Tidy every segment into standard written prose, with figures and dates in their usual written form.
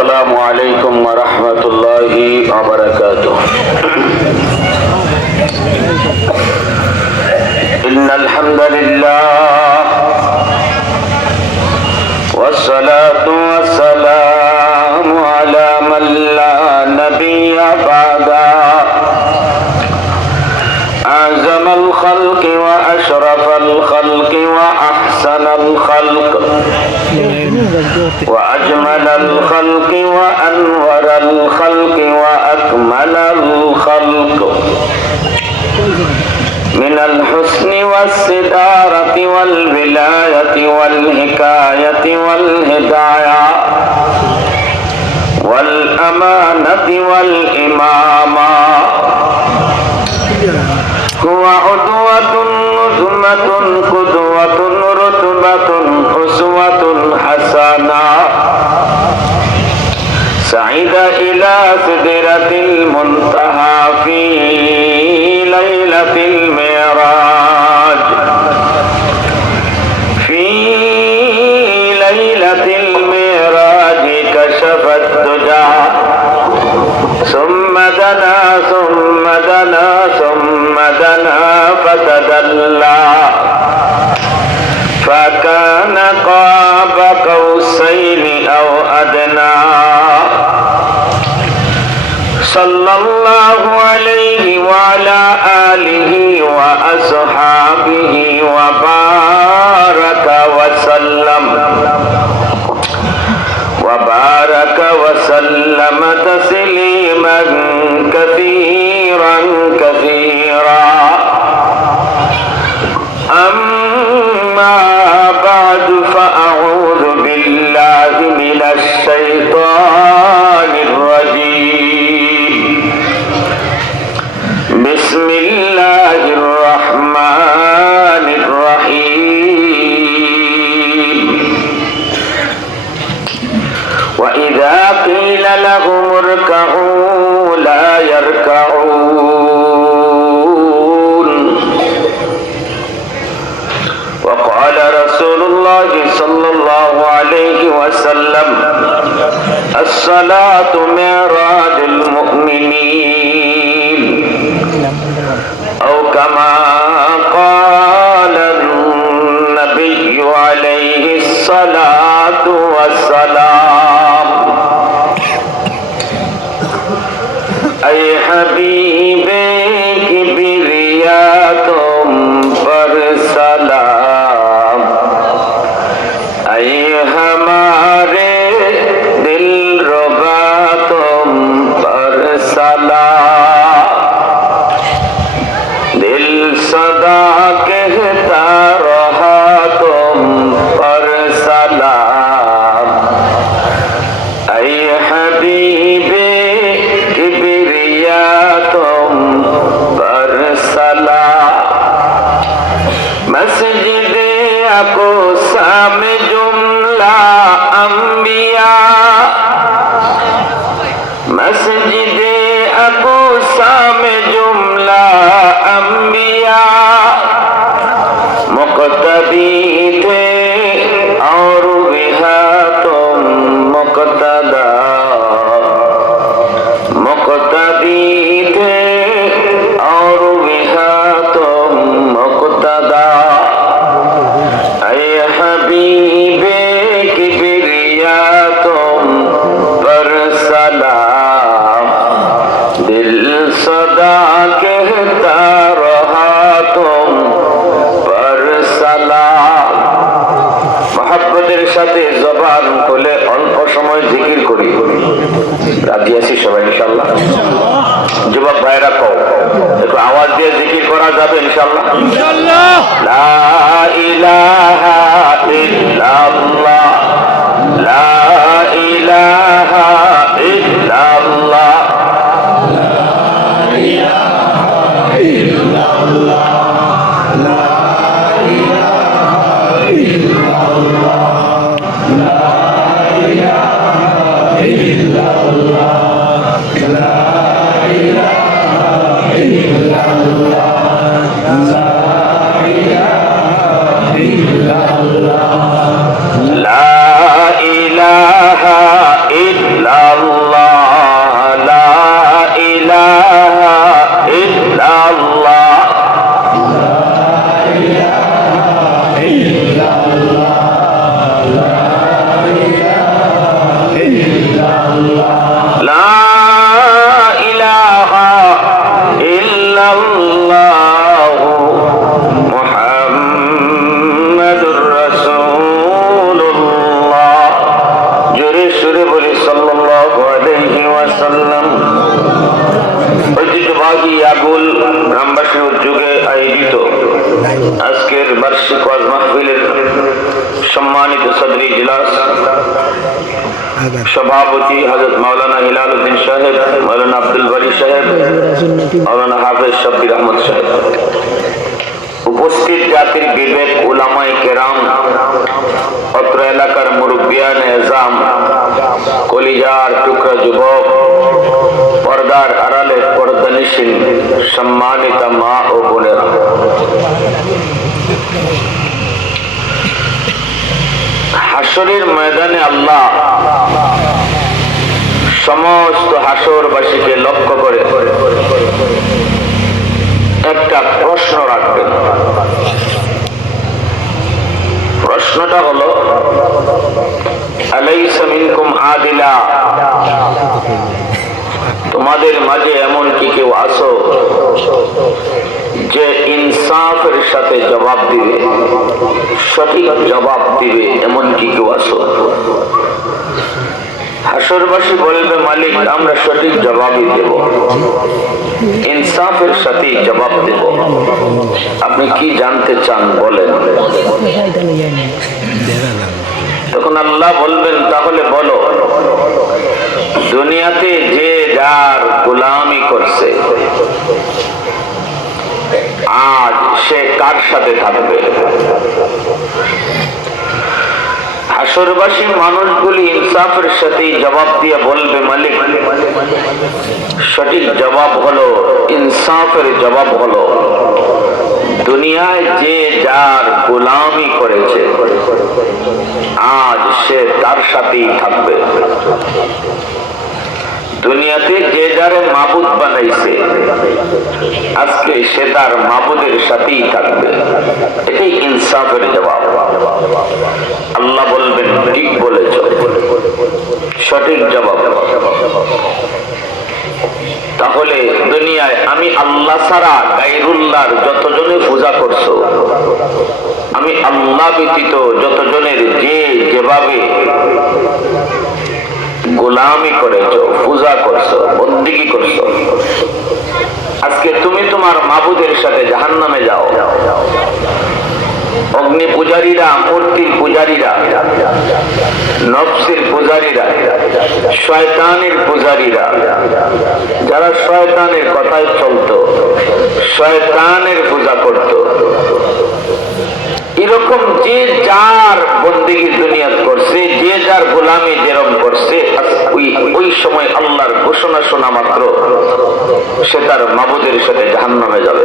السلام عليكم ورحمة الله وبركاته. إن الحمد لله والصلاة والسلام على من لا نبي بعده أعظم الخلق وأشرف الخلق وأحسن الخلق وأجمل الخلق وأنور الخلق وأكمل الخلق من الحسن والصدارة والولاية والحكاية والهداية والأمانة والإمامة هو عدوة نظمة قدوة رتبة أسوة حسنة سعيد إلى سدرة المنتهى في ليلة المعراج في ليلة المعراج كشف الدجى ثم دنا ثم دنا ثم دنا فتدلى فكان قاب قوسين أو أدنى صلى الله عليه وعلى آله وأصحابه وبارك وسلم تسليما كثيرا كثيرا أما بعد فأعوذ بالله من الشيطان الرجيم بسم الله الرحمن الرحيم وإذا قيل لهم اركعوا لا يركعون وقال رسول الله صلى الله عليه وسلم الصلاة معراج المؤمنين أو كما قال النبي عليه الصلاة والسلام أي حبيبي كبرياتم پر سلام أي ہمارے دل ربا تم پر سلام دل صدا کہتا رہا تم پر سلام أي حبیبی کبریاتم پر سلام مسجد اقصی میں جملہ انبیاء مسجد اقصی میں جملہ انبیاء مقتدی تھے اور بہا تم مقتدا مقتدی تھے اور بہا تم مقتدا اے حبیب کبریاتم پر سلام دل صدا کہتا رہا تم پر سلام محبতের সাথে জবান খুলে অল্প সময় জিকির করি রাজি আছি সবাই ইনশাআল্লাহ যুবক ভাইরা কও একটু আওয়াজ দিয়ে জিকির করা যাবে ইনশাআল্লাহ ইনশাআল্লাহ লা ইলাহা ইল্লাল্লাহ লা ইলাহা ইল্লাল্লাহ লা ইলাহা ইল্লাল্লাহ লা ইলাহা ইল্লাল্লাহ লা ইলাহা ইল্লাল্লাহ লা ইলাহা ইল্লাল্লাহ লা ইলাহা ইল্লাল্লাহ লা ইলাহা ইল্লাল্লাহ সাল্লাল্লাহু আলাইহি ওয়াসাল্লাম ঐতিহ্যবাহী আগুল গ্রামবাসী উদ্যোগে আয়োজিত আজকের বার্ষিক ওয়াজ মাহফিলের সম্মানিত সদর ইজলাস সভাপতি হযরত মাওলানা হিলাল উদ্দিন সাহেব, মাওলানা আব্দুল বারী সাহেব, মাওলানা হাফেজ শব্বির আহমদ সাহেব, উপস্থিত জাতির বিবেক উলামায়ে কেরাম, অত্র এলাকার মুরব্বিয়ানে এজাম, কলিজার টুকরা যুবক, পর্দার আড়ালে পর্দানিশীন সম্মানিত মা ও বোনেরা, হাসরের ময়দানে আল্লাহ সমস্ত হাসরবাসীকে লক্ষ্য করে একটা প্রশ্ন রাখবেন। প্রশ্নটা হলো, আলাইসা মিনকুম আদিলা, তোমাদের মাঝে এমন কি কেউ আছো যে ইনসাফের সাথে জবাব দিবে, সঠিক জবাব দিবে, এমন কি কেউ আছো? হাসরবাসী বলবে, মালিক আমরা সঠিক জবাবই দেব, ইনসাফের সাথে জবাব দেব, আপনি কি জানতে চান বলেন। তখন আল্লাহ বলবেন, তাহলে বলো, দুনিয়াতে যে যার গোলামি করছে আজ সে কার সাথে থাকবে? হাসরবাসী মানুষগুলি ইনসাফের সাথে জবাব দিয়ে বলবে, মালিক সঠিক জবাব হলো, ইনসাফের জবাব হলো, দুনিয়ায় যে যার গোলামি করেছে আজ সে তার সাথেই থাকবে। দুনিয়াতে যে যারে মাবুদ বানাইছে আজকে সে তার মাবুদের সাথেই থাকবে। এটাই ইনসাফের জবাব। আল্লাহ বলবেন, ঠিক বলেছ, সঠিক জবাব। তাহলে দুনিয়ায় আমি আল্লাহ ছাড়া গায়রুল্লাহর যতজনে পূজা করছো, আমি আল্লাহ ব্যতীত যতজনের যে যেভাবে গোলামি করেছো, পূজা করছো, বন্দেগী করছো, আজকে তুমি তোমার মাবুদের সাথে জাহান্নামে যাও। অগ্নি পূজারীরা, মূর্তির পূজারীরা, নফসের পূজারীরা, শয়তানের পূজারীরা, যারা শয়তানের কথায় চলতো, শয়তানের পূজা করত, এরকম যে যার বন্দেগী দুনিয়াত করছে, যে যার গোলামি যেরকম করছে, ওই সময় আল্লাহর ঘোষণা শোনা মাত্র সে তার মাবুদের সাথে জাহান্নামে যাবে।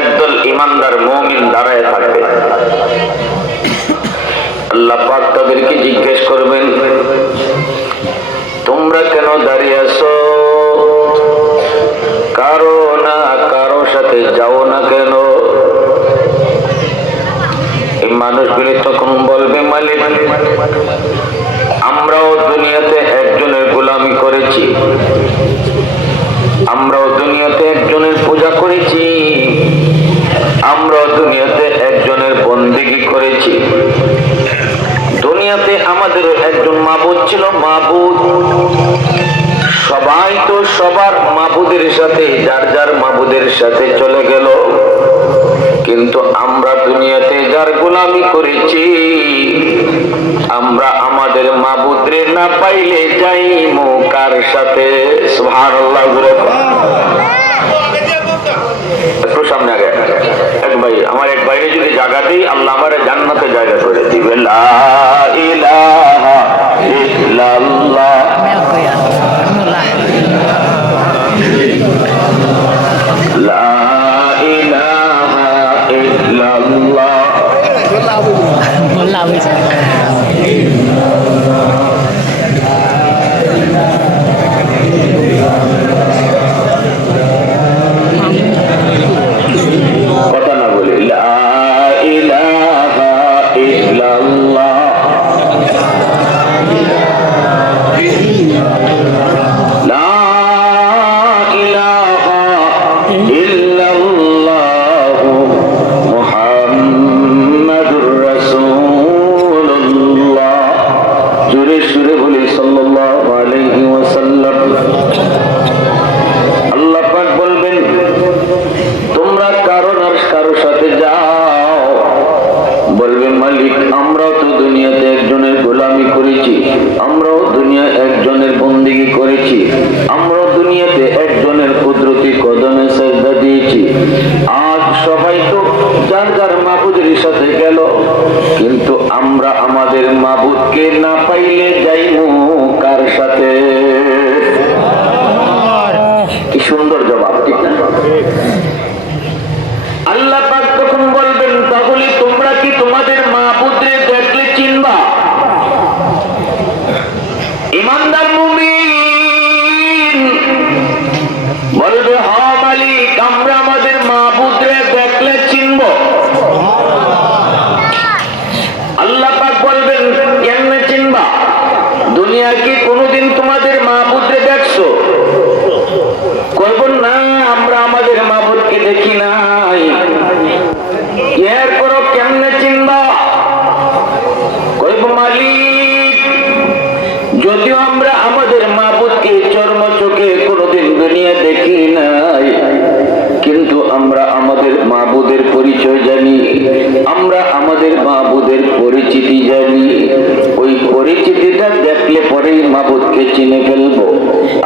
একদল ইমানদার মুমিন দাঁড়ায় থাকবে, আল্লাহ পাক তাদেরকে জিজ্ঞেস করবেন, তোমরা কেন দাঁড়িয়ে আছো? কারো না কারো সাথে যাও না কেন? এই মানুষগুলি তখন বলবে, মালিক আমরাও দুনিয়াতে একজনের গোলামি করেছি, আমরাও দুনিয়াতে একজনের পূজা করেছি, আমরাও দুনিয়াতে একজনের বন্দেগী করেছি, দুনিয়াতে আমাদের একজন মাবুদ ছিল, মাবুদ। সবাই তো সবার মাবুদের সাথে, যার যার মাবুদের সাথে চলে গেল, কিন্তু আমরা দুনিয়াতে যার গোলামি করেছি, আমরা আমাদের মাবুদরে না পাইলে যাইমু কার সাথে? সুবহানাল্লাহ। একটু সামনে আগে এক ভাই, আমার এক বাইরে যদি জায়গা দিই, আল্লাহ আমার জান্নাতে জায়গা করে দিবে। লা ইলাহা ইল্লাল্লাহ, লা ইলাহা ইল্লাল্লাহ। কথা না বলি, লা ইলাহা ইল্লাল্লাহ। সুরে বলি সাল্লাল্লাহু আলাইহি ওয়াসাল্লাম। আল্লাহ পাক বলবেন তোমরা কারো সাথে যাও, বলবে মালিক আমরাও তো দুনিয়াতে একজনের গোলামি করেছি, আমরাও দুনিয়া একজনের বন্দেগী করেছি, আমরাও দুনিয়াতে একজনের কুদরতি কদমে সেজদা দিয়েছি। আজ সবাই তো যার যার মাবুদের সাথে গেল, কিন্তু আমরা আমাদের মাবুদকে না পাইলে যাইমু কার সাথে? কি সুন্দর জবাব, ঠিক না? আল্লাহ পাক তখন বলবেন তাহলে তোমরা কি তোমাদের মাবুদরে দেখলে চিনবা? ঈমানদার মুমিন বলবে হ্যাঁ মালিক, আমরা আমাদের মাবুদরে দেখলে চিনব। আল্লাহ পাক বলবেন কেমনে চিনবা? দুনিয়া কি কোনোদিন তোমাদের মাবুদরে দেখছো? কইব না, আমরা আমাদের মাবুদকে দেখি নাই। এরপরও কেমনে চিনবা? কইব মালিক যদিও আমরা আমাদের মাবুদকে চর্ম চোখে কোনোদিন দুনিয়া দেখি নাই, কিন্তু আমরা আমাদের মাবুদের পরিচয় জানি, আমরা আমাদের মাবুদের পরিচিতি জানি। ওই পরিচিতিটা দেখলে পরেই মাবুদকে চিনে ফেলবো।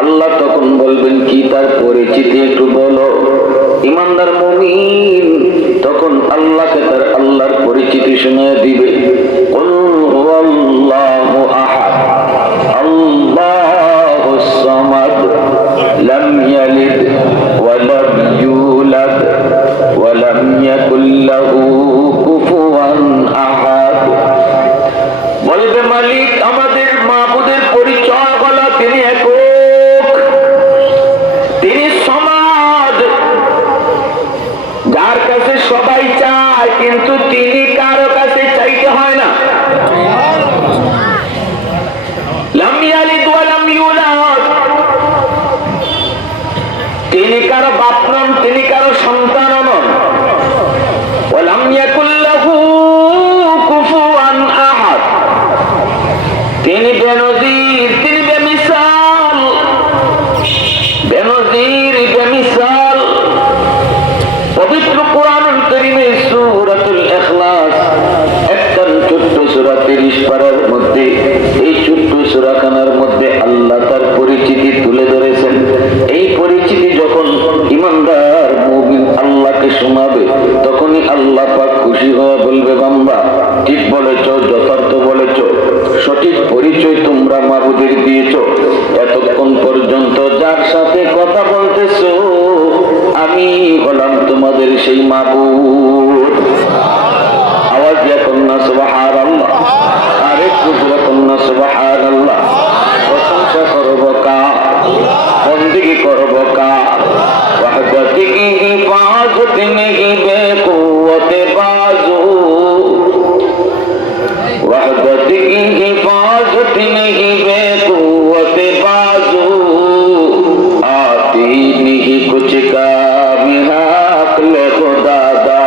আল্লাহ তখন বলবেন কি তার পরিচিতি একটু বলো। ঈমানদার মুমিন তখন আল্লাহকে তার আল্লাহর পরিচিতি শুনিয়ে দিবে। কুল হুয়াল্লাহু আহাদ আল্লাহুস সামাদ লাম ইয়ালিদ ওয়া লাম ইউলাদ ওয়া লাম ইয়াকুল লাহু কুফুয়ান আহাদ। বলবে মালিক আমাদের মাবুদের পরিচয় হলো তিনি একক, তিনি সমাদ, যার কাছে সবাই চায় কিন্তু তিনি কারো কাছে চাইতে হয় না। লাম ইয়ালিদ ওয়া লাম ইউলাদ, তিনি কারো বাপ নন, তিনি কারো সন্তান নন। ওয়া লাম ইয়াকুল লাহু কুফুয়ান আহাদ, তিনি বেনজির, তিনি বেমিসাল, বেনজির বেমিসাল। পবিত্র কোরআনুল কারীমে সূরাতুল ইখলাস একটা ছোট্ট সূরা 30 পারার মধ্যে, এই ছোট্ট সূরাখানার মধ্যে আল্লাহ তার পরিচিতি তুলে ধরেছেন। এই পরিচিতি যখন ঈমানদার মুমিন আল্লাহকে শোনাবে, তখনই আল্লাহ পাক খুশি হয়ে বলবে বান্দা ঠিক বলেছ, যথার্থ বলেছ, সঠিক পরিচয় তোমরা মাবুদের দিয়েছ। এতক্ষণ পর্যন্ত যার সাথে কথা বলতেছো আমি হলাম তোমাদের সেই মাবুদ। আওয়াজ দিয়া কন্যা সুবহানাল্লাহ, আরেকটু জোরে কন্যা সুবহানাল্লাহ। প্রশংসা করব কার, বন্দেগী করব কার? ওয়াহদাতি কি হিফাজত নেহি বেকুওয়াতে বাজু, वहदत की हिफाजत नहीं बेकुवत बाजू, आती नहीं कुछ काम अक्ल खुदा दा,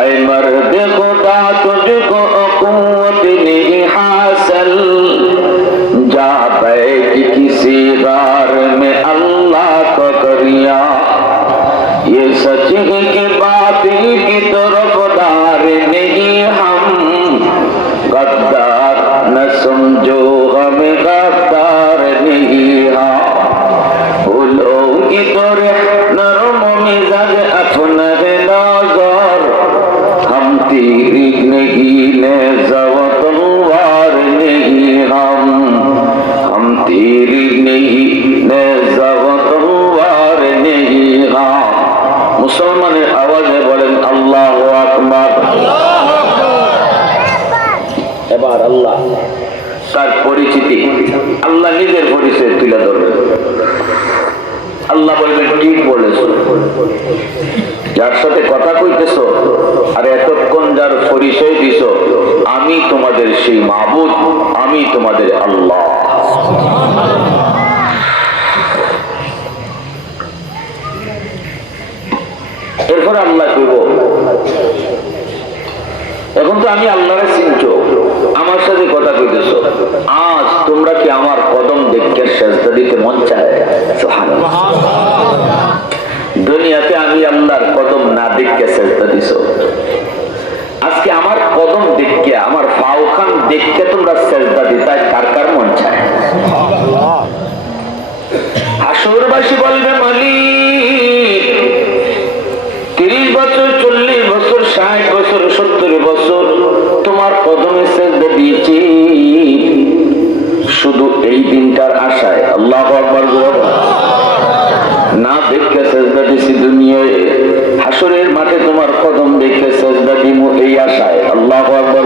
ऐ मर्द खुदा तुझको कुव्वत नहीं हासिल, जा बैठ किसी गार में अल्लाह को करिया, ये सच है कि बातिल की तरफदार नहीं हम, गद्दार न समझो हमें गद्दार नहीं हाँ, भूलोगी तो नरम मिजाज अपना है नजर, हम तीरी नहीं नेज़ा तलवार नहीं हम तीरी नहीं नेज़ा तलवार नहीं हाँ। মুসলমানের আওয়াজে বলেন আল্লাহু আকবার। এবার আল্লাহ তার পরিচিতি, আল্লাহ নিজের পরিচয় তুলে ধরবেন। আল্লাহ বলবেন ঠিক বলেছ, যার সাথে কথা কইতেছ আর এতক্ষণ যার পরিচয় দিছ আমি তোমাদের সেই মাবুদ, আমি তোমাদের আল্লাহ। এরপরে আল্লাহ কইব এখন তো আমি আল্লাহরে চিনছো, আমার সাথে কথা কইতেছ, দিছো, আজ তোমরা কি আমার কদম দেখে সেজদা দিতে মন চায়? সুবহানাল্লাহ। দুনিয়াতে আমি আল্লাহর কদম না দেখে সেজদা দিছো, আজকে আমার কদম দেখে, আমার পাওখান দেখে তোমরা সেজদা দিতে কার কার মন চায়? হাসরবাসী বলবে, মালিক 30 বছর, 40 বছর, 60 বছর, 70 বছর তোমার কদমে সেজদা দিয়েছি, শুধু এই দিনটার আশায়। আল্লাহু আকবার। না দেখে সেজদা দিছি দুনিয়ায়, হাসরের মাঠে তোমার কদম দেখে সেজদা দিমু এই আশায়। আল্লাহু আকবার।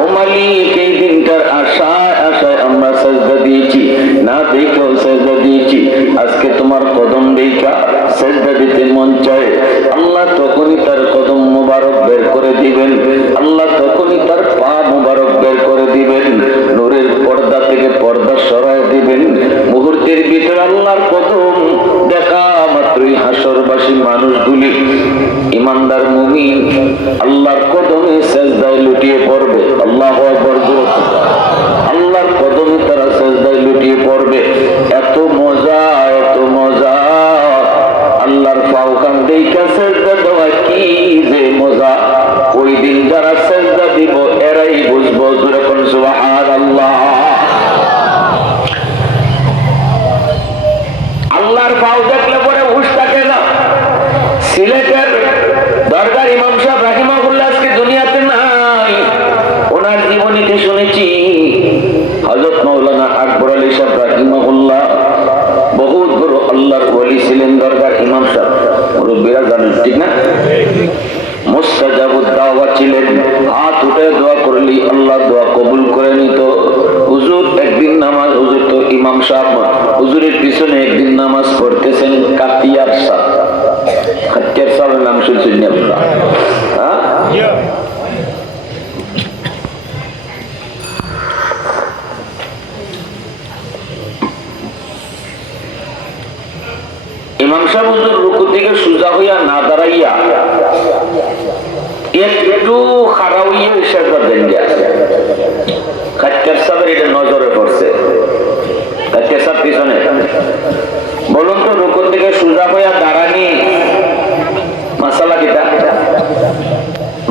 ও মালিক, এই দিনটার আশায় আশায় আমরা সেজদা দিয়েছি, না দেখেও সেজদা দিয়েছি, আজকে তোমার কদম দেখা সেজদা দিতে মন চায়। আল্লাহ তখনই তার কদম মোবারক বের করে দিবেন, আল্লাহ তখনই তার পা মোবারক বের করে দিবেন, নূরের পর্দা থেকে পর্দা সরায় দিবেন। মুহূর্তের ভিতরে আল্লাহর কদম দেখা মাত্রই হাসরবাসী মানুষগুলি, ইমানদার মুমিন আল্লাহর কদমে সেজদায় লুটিয়ে পড়বে। আল্লাহু আকবার। আল্লাহর কদমে তারা সেজদায় লুটিয়ে পড়বে। এত মজা, এত মজা, আল্লাহর পাওখান দেখে সেজদা দেওয়া কি যে মজা। ওই দিন যারা সেজদা দিব এরাই বুঝবো। যখন সুবহানাল্লাহ। আল্লাহর পাও দেখলে পরে হুঁশ থাকে না। সিলেটের দরগার ইমাম সাহেব রাহিমাহুল্লাহ আজকে দুনিয়াতে নাই, ওনার জীবনীতে শুনেছি হযরত মাওলানা আকবর আলী সাহেব রাহিমাহুল্লাহ বহুত বড় আল্লাহর ওলি ছিলেন। দরগার ইমাম সাহেব মুরব্বিরা জানেন, ঠিক না? মুস্তাজাবুদ দাওয়া ছিলেন। হাত উঠে দোয়া করলি আল্লাহ দোয়া কবুল করে নিত। হুজুর একদিন নামাজ, হুজুর তো ইমাম সাহেব, হুজুরের পিছনে একদিন নামাজ পড়তেছেন কাতিয়ার সাহেব। কাতিয়ার সাহেবের নাম শুনছেন আপনারা? ইমাম সাহেব হুজুর রুকু থেকে সোজা হইয়া না দাঁড়াইয়া একটু খাড়া হইয়া সেজদা দেন গেছে। কাতিয়ার সাহেবের এটা নজরে পড়ছে। কাতিয়ার সাহেব পিছনে। বলুন তো, রুকু থেকে সোজা হইয়া দাঁড়ানি মাসালা কিটা?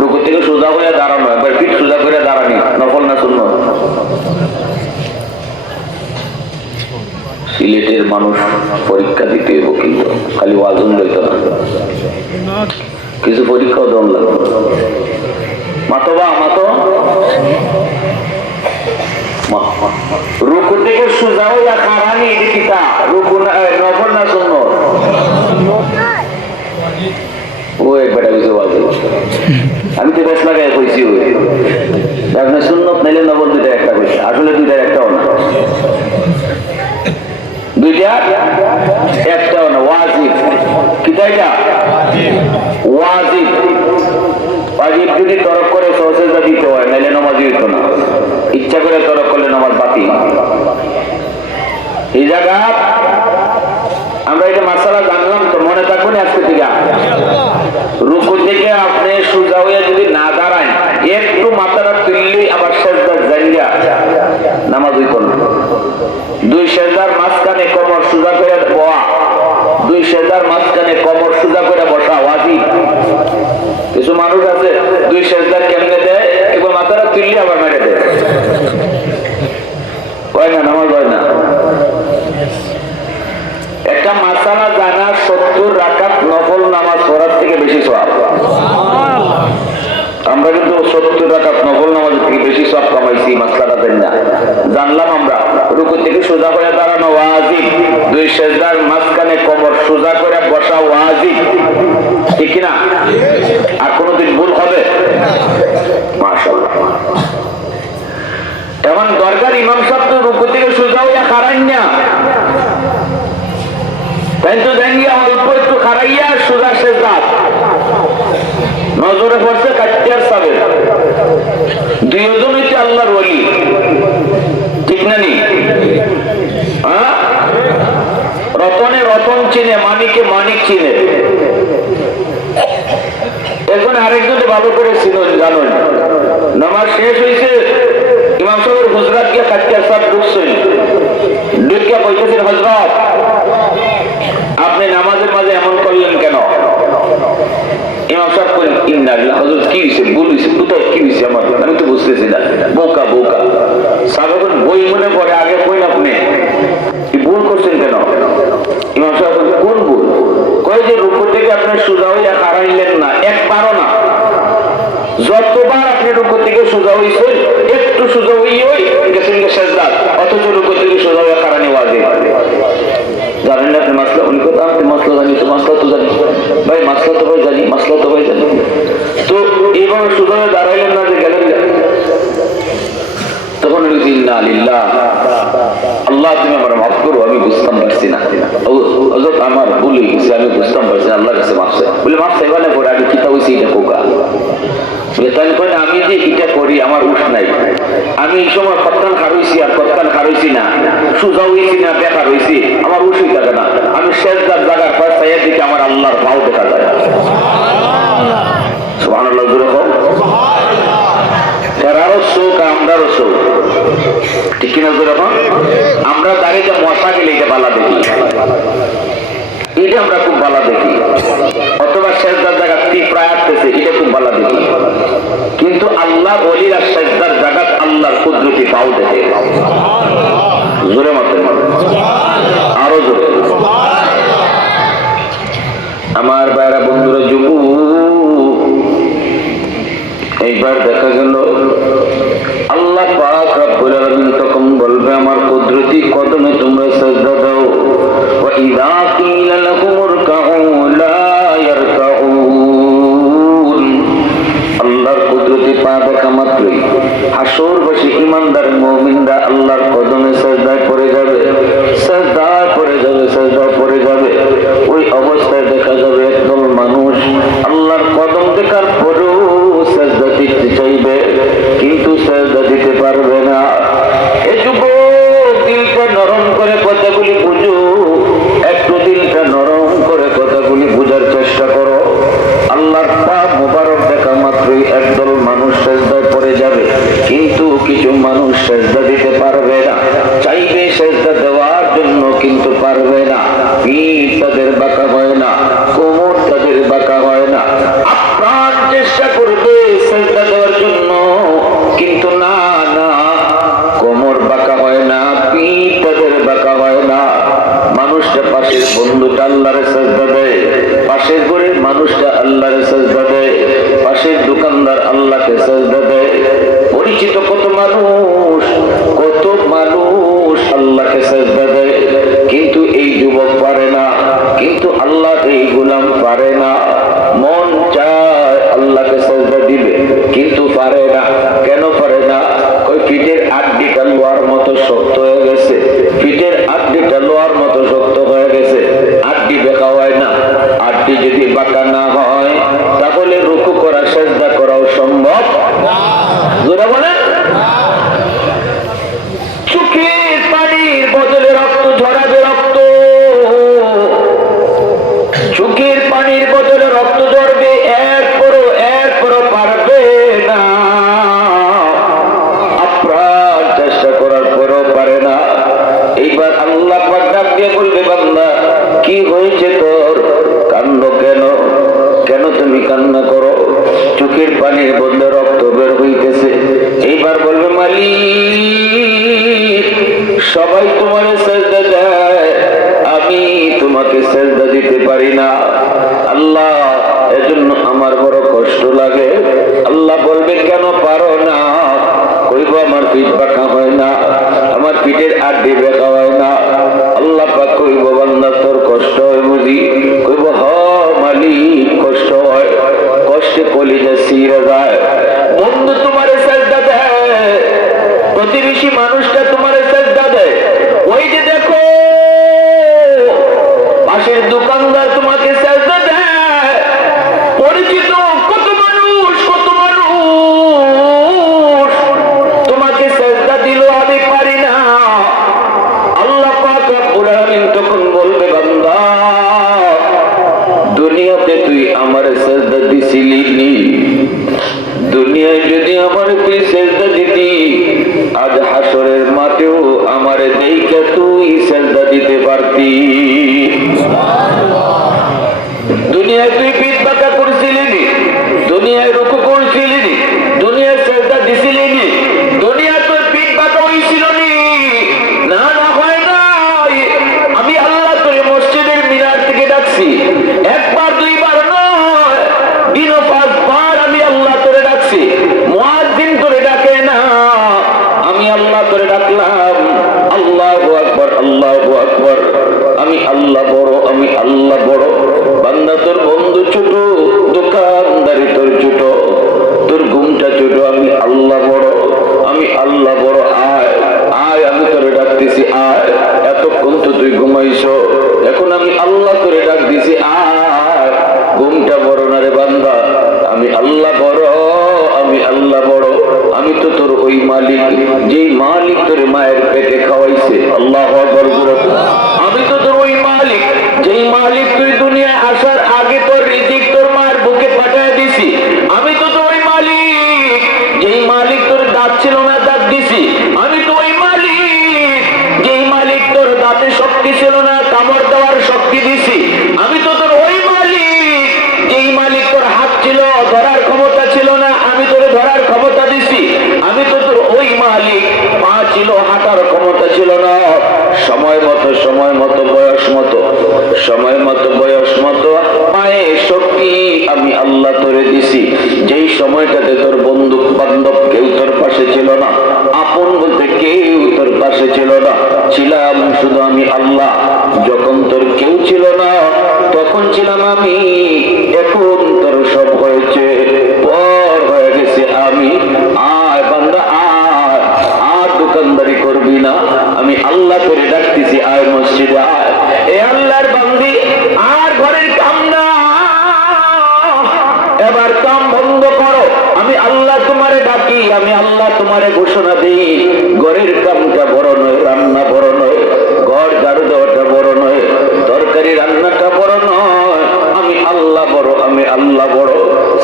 রুকু থেকে সোজা হইয়া দাঁড়ানো, একবার পিঠ সোজা করে দাঁড়ানি নফল না সুন্নত? সিলেটের মানুষ পরীক্ষা দিতে হইব, কিন্তু খালি ওয়াজন লইত না, কিছু পরীক্ষাও দেওয়া লাগবে। মাতবা মাতো রুকু থেকে সোজা হইয়া খাড়ানি এটা কিটা? রুকু নফল না সুন্নত? ও একবার আমি তো বেশ লাগাই কইছি, আপনি সুন্নত নাইলে নফল দুইটা একটা কইছি, আসলে দুইটার একটাও না, দুইটা একটাও না। ওয়াজিব কিটা? এটা ওয়াজিব। ওয়াজিব যদি তরক করে সহজে দিতে হয়, নাইলে নামাজই হইতো না। ইচ্ছা করে তরক করলে নামাজ বাতিল। এই জায়গা আমরা এটা মাসালা জানলাম তো, মনে থাকবো না আজকে থেকে। রুকু থেকে আপনি সোজা হইয়া যদি না দাঁড়ায়, একটু মাথাটা তুললেই আবার সেজদা যাইয়া নামাজ হইতো না। 2 সেজদার মাঝখানে কোমর সোজা করে বসা, 2 সেজদার মাঝখানে কোমর সোজা করে বসা ওয়াজিব। কিছু মানুষ আছে 2 সেজদা কেমনে দেয়, একবার মাথাটা তুললে আবার মেরে দেয়, হয় না, নামাজ হয় না। একটা মাসালা জানা 70 রাকাত নফল নামাজ পড়ার থেকে বেশি সওয়াব। আমরা কিন্তু 70 রাকাত নফল নামাজের থেকে বেশি সওয়াব কামাইছি, মাসলাটা দেন না। জানলাম আমরা রুকু থেকে সোজা করে দাঁড়ানো ওয়াজিব, 2 সেজদার মাঝখানে কোমর সোজা করে বসা ওয়াজিব, ঠিক কিনা? আর কোনদিন ভুল হবে? মাশাআল্লাহ। এখন দরকার ইমাম সাহেব তো রুকু থেকে সোজা হইয়া খাড়ান না, কিন্তু দেখি অল্প একটু খাড়াইয়া সোজা সেজদা নজরে পড়ছে কাতিয়ার সাহেব। দুইজন হইতে আল্লাহর ওলি, ঠিক না? নি রতনে রতন চিনে, মানিকে মানিক চিনে। এখন আরেকজনে ভালো করে চিনেন, জানেন। নামাজ শেষ হয়েছে, ইমাম ইমাম সাহেবের হুজরাত গিয়ে কাটিয়া সব ঢুকছেন, ঢুকিয়া কইতেছেন, হযরত আপনি নামাজের মাঝে এমন করলেন কেন? ইমাম সাহেব কইলেন, ইন্না লিল্লাহি, হযরত কি হইছে, ভুল হইছে, কোথায় কি হইছে আমার, আমি তো বুঝতেছি না, বোকা বোকা। সাহাবাগণ বই মনে পড়ে, আগে কই না আপনি কি ভুল করছেন কেন? ইমাম সাহেব বলেন, কোন ভুল? কয় যে রুকু থেকে আপনি সোজা হইয়া হারাইলেন না, একবারও না, যতবার আপনি রুকু থেকে সোজা হইছেন, একটু সোজা হইয়াই গেছেন সেজদা, অথচ রুকু থেকে সোজা হইয়া হারানি ওয়াজিব। জানেন না আপনি মাসলা? উনি কথা আপনি মাসলা জানি, তো মাসলা তো জানি ভাই, মাসলা তো ভাই জানি, মাসলা তো ভাই জানি, তো এইভাবে সোজা হয়ে দাঁড়াইলেন না যে গেলেন। তখন ইন্না লিল্লাহ, আল্লাহ তুমি আমার মাফ করো, আমি বুঝতাম পারছি না, হযরত আমার ভুল হয়ে গেছে, আমি বুঝতাম পারছি না, আল্লাহর কাছে মাফ চাই। বলে মাফ চাইবানে পরে আগে কিতা হয়েছে এটা কোকা। আমি যে এটা করি আমার উঠ নাই, আমি এই সময় কত্তান খারইছি আর কত্তান খারইছি না, সোজা হয়েছি না বেকার হয়েছি, আমার উঠই থাকে না, আমি সেজদার জায়গার পর চাইয়ের দিকে আমার আল্লাহর ভাও দেখা যায়। সুবহানাল্লাহ, জোরে হোক। এরারও শোক, আমরারও শোক, ঠিক কিনা জোরে হোক। আমরা দাঁড়িয়ে মশা গেলে এটা বালা দেখি, এটা আমরা খুব ভালো দেখি, অথবা সেজদার জায়গা পিঁপড়া আসতেছে, এটা খুব ভালো দেখি। কিন্তু আল্লাহ ওলিরা সেজদার জায়গা আল্লাহর কুদরতি পাও দেখে। জোরে মাত্র, আরো জোরে। আমার বাইরা বন্ধুরা, যুবক, এইবার দেখা গেল আল্লাহ পাক রব্বুল আলামিন তখন বলবে, আমার কুদরতি কদমে তোমরা সেজদা দাও। ওয়া ইযা কিলা লাকুম ইরকাউ লা ইয়ারকাউন। আল্লাহর কুদরতি পা দেখা মাত্রই হাসরবাসী ঈমানদার মুমিনরা আল্লাহর কদমে সেজদায় পড়ে যাবে, সেজদায় পড়ে যাবে, সেজদায় পড়ে যাবে। ওই অবস্থায় দেখা যাবে একদল মানুষ আল্লাহর কদম দেখার পরেও সেজদা দিতে চাইবে, কিন্তু সেজদা দিতে পারবে না। এ যুবক, দিলটা নরম করে কথাগুলি বুঝো, একটু দিলটা নরম করে কথাগুলি বুঝার চেষ্টা করো। আল্লাহর পা মোবারক দেখা মাত্রই একদল মানুষ সেজদায় পড়ে যাবে, কিন্তু কিছু মানুষ সেজদা দিতে পারবে না, চাইবে সেজদা দেওয়ার জন্য কিন্তু পারবে না। পিঠ তাদের বাঁকা হয় না, কোমর তাদের বাঁকা হয় না, আপ্রাণ চেষ্টা করবে সেজদা দেওয়ার জন্য, কিন্তু না না, কোমর বাঁকা হয় না, পিঠ তাদের বাঁকা হয় না। মানুষটা পাশের বন্ধুটা আল্লাহরে সেজদা দেয়, পাশের ঘরের মানুষটা আল্লাহরে সেজদা দেয়, পাশের দোকানদার আল্লাহকে সেজদা দেয়, পরিচিত কত মানুষ আল্লাহকে সেজদা দেয়, কিন্তু এই যুবক পারে না, কিন্তু আল্লাহ এই গোলাম পারে না। মন চায় আল্লাহকে সেজদা দিবে, কিন্তু পারে না। কেন পারে না? ওই পিঠের আড্ডিটা লোহার মতো শক্ত হয়ে গেছে, পিঠের আড্ডিটা লোহার মতো শক্ত হয়ে গেছে, আড্ডি বেঁকা হয় না। আড্ডি যদি বাঁকা না হয় তাহলে রুকু করা, সেজদা করাও সম্ভব না। জোরে বলেন। চোখের পানির বদলে রক্ত ঝরাবে, রক্ত, চোখের পানির বদলে রক্ত ঝরবে, এরপরও পারবে না, আপ্রাণ চেষ্টা করার পরও পারে না। এইবার আল্লাহ পাক ডাক দিয়ে বলবে, বান্দা কি হয়েছে তোর, কান্না কেন, কেন তুমি কান্না করো? চোখের পানির বদলে রক্ত বের হইতেছে। এইবার বলবে, মালিক, সবাই তোমার সেজদা দেয়, আমি তোমাকে সেজদা দিতে পারি না আল্লাহ, এজন্য আমার বড় কষ্ট লাগে। আল্লাহ বলবে, কেন পারো না? কইব, আমার পিঠ বাঁকা হয় না, আমার পিঠের আড্ডি বেঁকা হয় না। আল্লাহ পাক কইব, বান্দা তোর কষ্ট হয় বুঝি? কইব, হ মালিক, কষ্ট হয়, কষ্টে কলিজা ছিঁড়ে যায়। বন্ধু তোমারে সেজদা দেয়, প্রতিবেশী মানুষটা তোমারে সেজদা দেয়, ওই যে দেখো পাশের দোকানদার তোমাকে সেজদা দেয়, পরিচিত কত মানুষ তোমাকে সেজদা দিল, আমি পারি না। আল্লাহ পাক রব্বুল আলামিন তখন বলবে, বান্দা দুনিয়াতে তুই আমার সেজদা দিছিলি নি? দুনিয়ায় যদি আমার তুই সেজদা দিতি, আজ পারতি। দুনিয়ায় তুই পিঠ বাঁকা করছিলি নি, দুনিয়ায় রুকু করছিলি নি, দুনিয়ায় সেজদা দিছিলি নি, দুনিয়া তোর পিঠ বাঁকা হয়েছিল নি? না না, হয় নাই। আমি আল্লাহ তোর মসজিদের মিনার থেকে ডাকছি, একবার দুইবার নয়, দিনও 5 বার আমি আল্লাহ তোরে ডাকছি। মুয়াজ্জিন তোরে ডাকে না, আমি আল্লাহ তোরে ডাকলাম। আল্লাহু আকবার, আল্লাহু আকবার। আমি আল্লাহ বড়, আমি আল্লাহ বড়। বান্দা তোর বন্ধু ছোট, দোকানদারি তোর ছোট, তোর ঘুমটা ছোট, আমি আল্লাহ বড়, আমি আল্লাহ বড়। আয় আয়, আমি তোরে ডাকতেছি, আয়। এতক্ষণ তো তুই ঘুমাইছো, এখন আমি আল্লাহ তোরে ডাক দিছি, আয়। ঘুমটা বড় না রে বান্দা, আমি আল্লাহ বড়, আমি আল্লাহ বড়। আমি তো তোর ওই মালিক, যেই মালিক তোর মায়ের পেটে খাওয়াইছে। আল্লাহু আকবার। আমি তো তোর ওই মালিক, যেই মালিক তুই দুনিয়ায় আসার আগে তোর রিজিক তোর মায়ের বুকে পাঠায় দিছি। আমি তো তোর ওই মালিক, যেই মালিক তোর দাঁত ছিল না দাঁত দিছি। আমি তো ওই মালিক, যেই মালিক তোর দাঁতে শক্তি ছিল না কামড় দেওয়ার শক্তি দিছি। আমি তো তোর ওই মালিক, যেই মালিক তোর হাত ছিল ধরার ক্ষমতা ছিল না, আমি তোর ধরার ক্ষমতা দিছি। আমি তো তোর ওই মালিক, পা ছিল হাঁটার ক্ষমতা ছিল না, সময় মতো বয়স মতো, সময় মতো বয়স মতো পায়ে শক্তি আমি আল্লাহ তোরে দিছি। যেই সময়টাতে তোর বন্ধু বান্ধব কেউ তোর পাশে ছিল না, আপন বলতে কেউ তোর পাশে ছিল না, ছিলাম শুধু আমি আল্লাহ। যখন তোর কেউ ছিল না তখন ছিলাম আমি, এখন তোর সব হয়েছে, পর হয়ে গেছে আমি। আয় বান্দা আয়, আর দোকানদারি করবি না, আমি আল্লাহ করে ডাকতেছি, আয় মসজিদে আয়। এ আল্লাহর বান্দি, আর ঘরের কাম না, এবার কাম বন্ধ করো। আমি আল্লাহ তোমারে ডাকি, আমি আল্লাহ তোমারে ঘোষণা দিই, ঘরের কামটা বড় নয়, রান্না বড় নয়, ঘর ঝাড়ু দেওয়াটা বড় নয়, তরকারি রান্নাটা বড় নয়, আমি আল্লাহ বড়, আমি আল্লাহ বড়।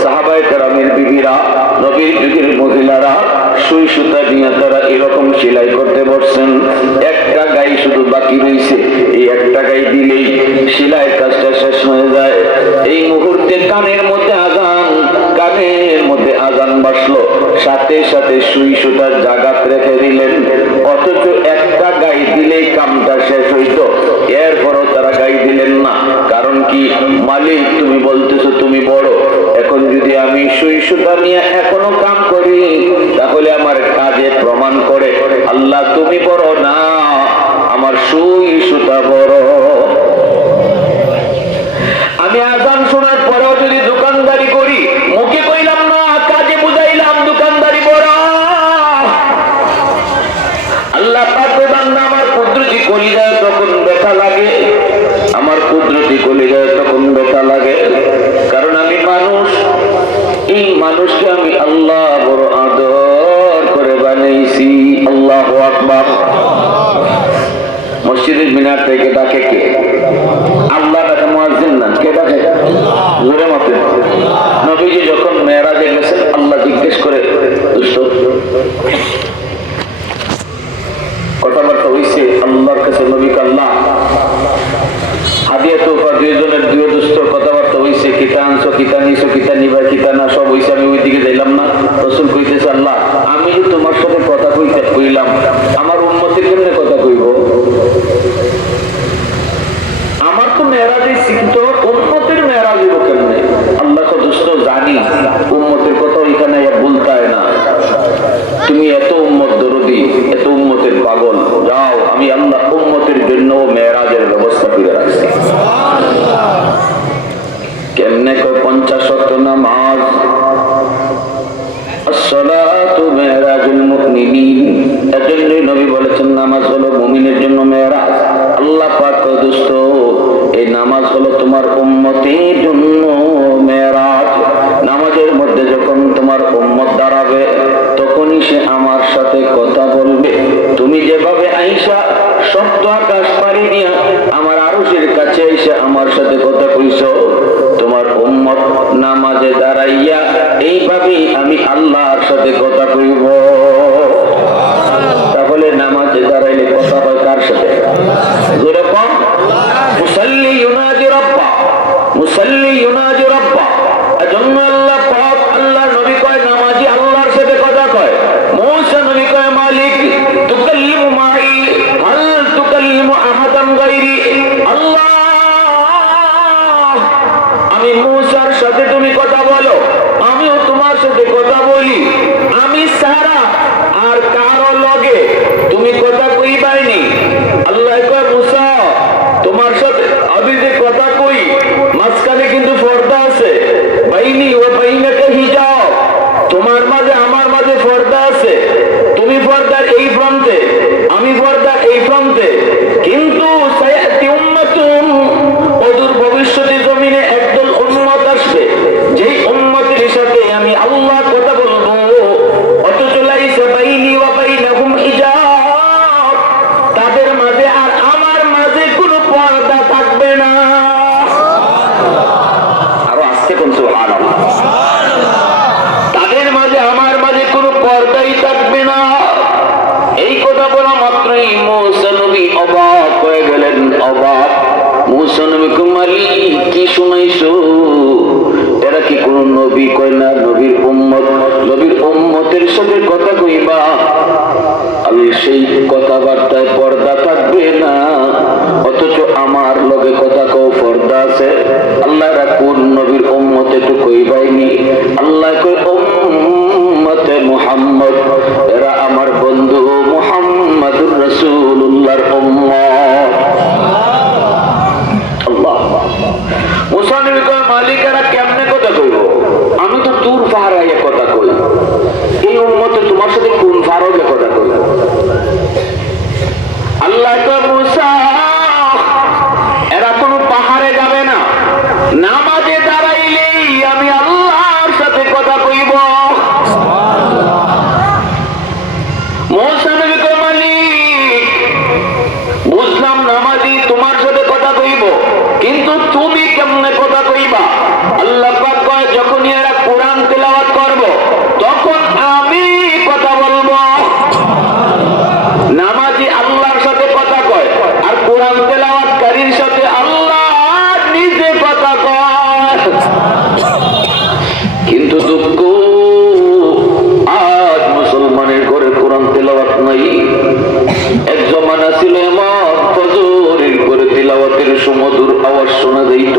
সাহাবায়ে কেরামের বিবিরা, নবীর যুগের মহিলারা সুই সুতা নিয়ে তারা এরকম সেলাই করতে বসছেন। একটা গাই শুধু বাকি রয়েছে, এই একটা গাই দিলেই সেলাই কাজটা শেষ হয়ে যায়। এই মুহূর্তে কানের মধ্যে আজান বাজলো, সাথে সাথে সুই সুতার জাগাত রেখে দিলেন। অথচ একটা গাই দিলেই কামটা শেষ হইতো, এরপরও তারা গাই দিলেন না। কারণ কি? মালিক তুমি বলতেছো তুমি বড়, এখন যদি আমি সুই সুতা নিয়ে এখনো কাম করি তাহলে আমার কাজে প্রমাণ করে আল্লাহ তুমি বড় না, আমার সুই সুতা বড়। আমি আজান শোনার পরেও যদি দোকানদারি করি, মুখে কইলাম না, কাজে বুঝাইলাম দোকানদারি বড়। আল্লাহ পাক বান্দা, আমার কুদরতি কলিজায় তখন ব্যথা লাগে, আমার কুদরতি কলিজায় তখন ব্যথা লাগে। কারণ আমি মানুষ, এই মানুষকে আমি আল্লাহ বড় আদর করে বানাইছি। আল্লাহু আকবার। মসজিদের মিনার থেকে ডাকে কে? আল্লাহ ডাকে, মুয়াজ্জিন না। কে ডাকে? জোরে মতে। নবীজি যখন মেরাজে গেছেন, আল্লাহ জিজ্ঞেস করে, দোস্ত কথাবার্তা হইছে আল্লাহর কাছে, নবী আল্লাহ হাদিয়া তোফা দুইজনের দুই দোস্তর কথাবার্তা হইছে, কিতা আনছো, কিতা নিছো, কিতা নিবা, কিতা না, সব হইছে। আমি ওই দিকে যাইলাম না। রাসূল কইতেছে, আল্লাহ আমি যে তোমার সাথে কথা কইলাম, আমার উম্মতের কেমনে কথা কইব? আমার তো মেরাজে শিখত, উম্মতের মেরাজ হইব কেমনে? আল্লাহ তো দোস্ত জানি উম্মতের কথা ওইখানে বলতে হয় না, তুমি এত উম্মত দরদি, এত উম্মতের পাগল, যাও আমি আল্লাহ উম্মতের জন্য মেরাজের ব্যবস্থা করে রাখছি। কেমনে? 50 ওয়াক্ত নামাজ মুসা নবী অবাক হয়ে গেলেন, অবাক। মুসা নবী কয়, মালিক কি শুনাইছো? এরা কি কোন নবী? কয় না, নবীর উম্মত। নবীর উম্মতের সাথে কথা কইবা, আর সেই কথাবার্তায় পর্দা থাকবে না, অথচ আমার লগে কথা কও পর্দা আছে। আল্লাহ কোন নবীর উম্মতে তো কইবাইনি। আল্লাহ কয় উম্মতে মুহাম্মদ, এরা আমার বন্ধু মুহাম্মাদুর রাসূলুল্লাহর উম্মত। আল্লাহ। মুসা নবী কয়, মালিক এরা কেমনে কথা কইব? আমি তো দূর পাহাড়ে কথা কই, এই উম্মতে তোমার সাথে কোন ফারকে কথা কই? আল্লাহ কয়, মুসা এরা কোন পাহাড়ে যাবে না, নামাজে দাঁড়াইলেই আমি আল্লাহর সাথে কথা কইব। মুসা নবী কয়, মালিক বুঝলাম নামাজি তোমার সাথে কথা কইব, কিন্তু তুমি কেমনে কথা কইবা? আল্লাহ পাক কয়, যখনই এরা কোরআন তেলাওয়াত করব তখন আমি কথা বলবো। নামাজি আল্লাহর সাথে কথা কয়, আর কোরআন তেলাওয়াতকারীর সাথে আল্লাহ নিজে কথা কয়। কিন্তু দুঃখ, আজ মুসলমানের ঘরে কোরআন তেলাওয়াত নাই। এক জমানা ছিল এমন, ফজরের করে তেলাওয়াতের সুমধুর আওয়াজ শোনা যাইত।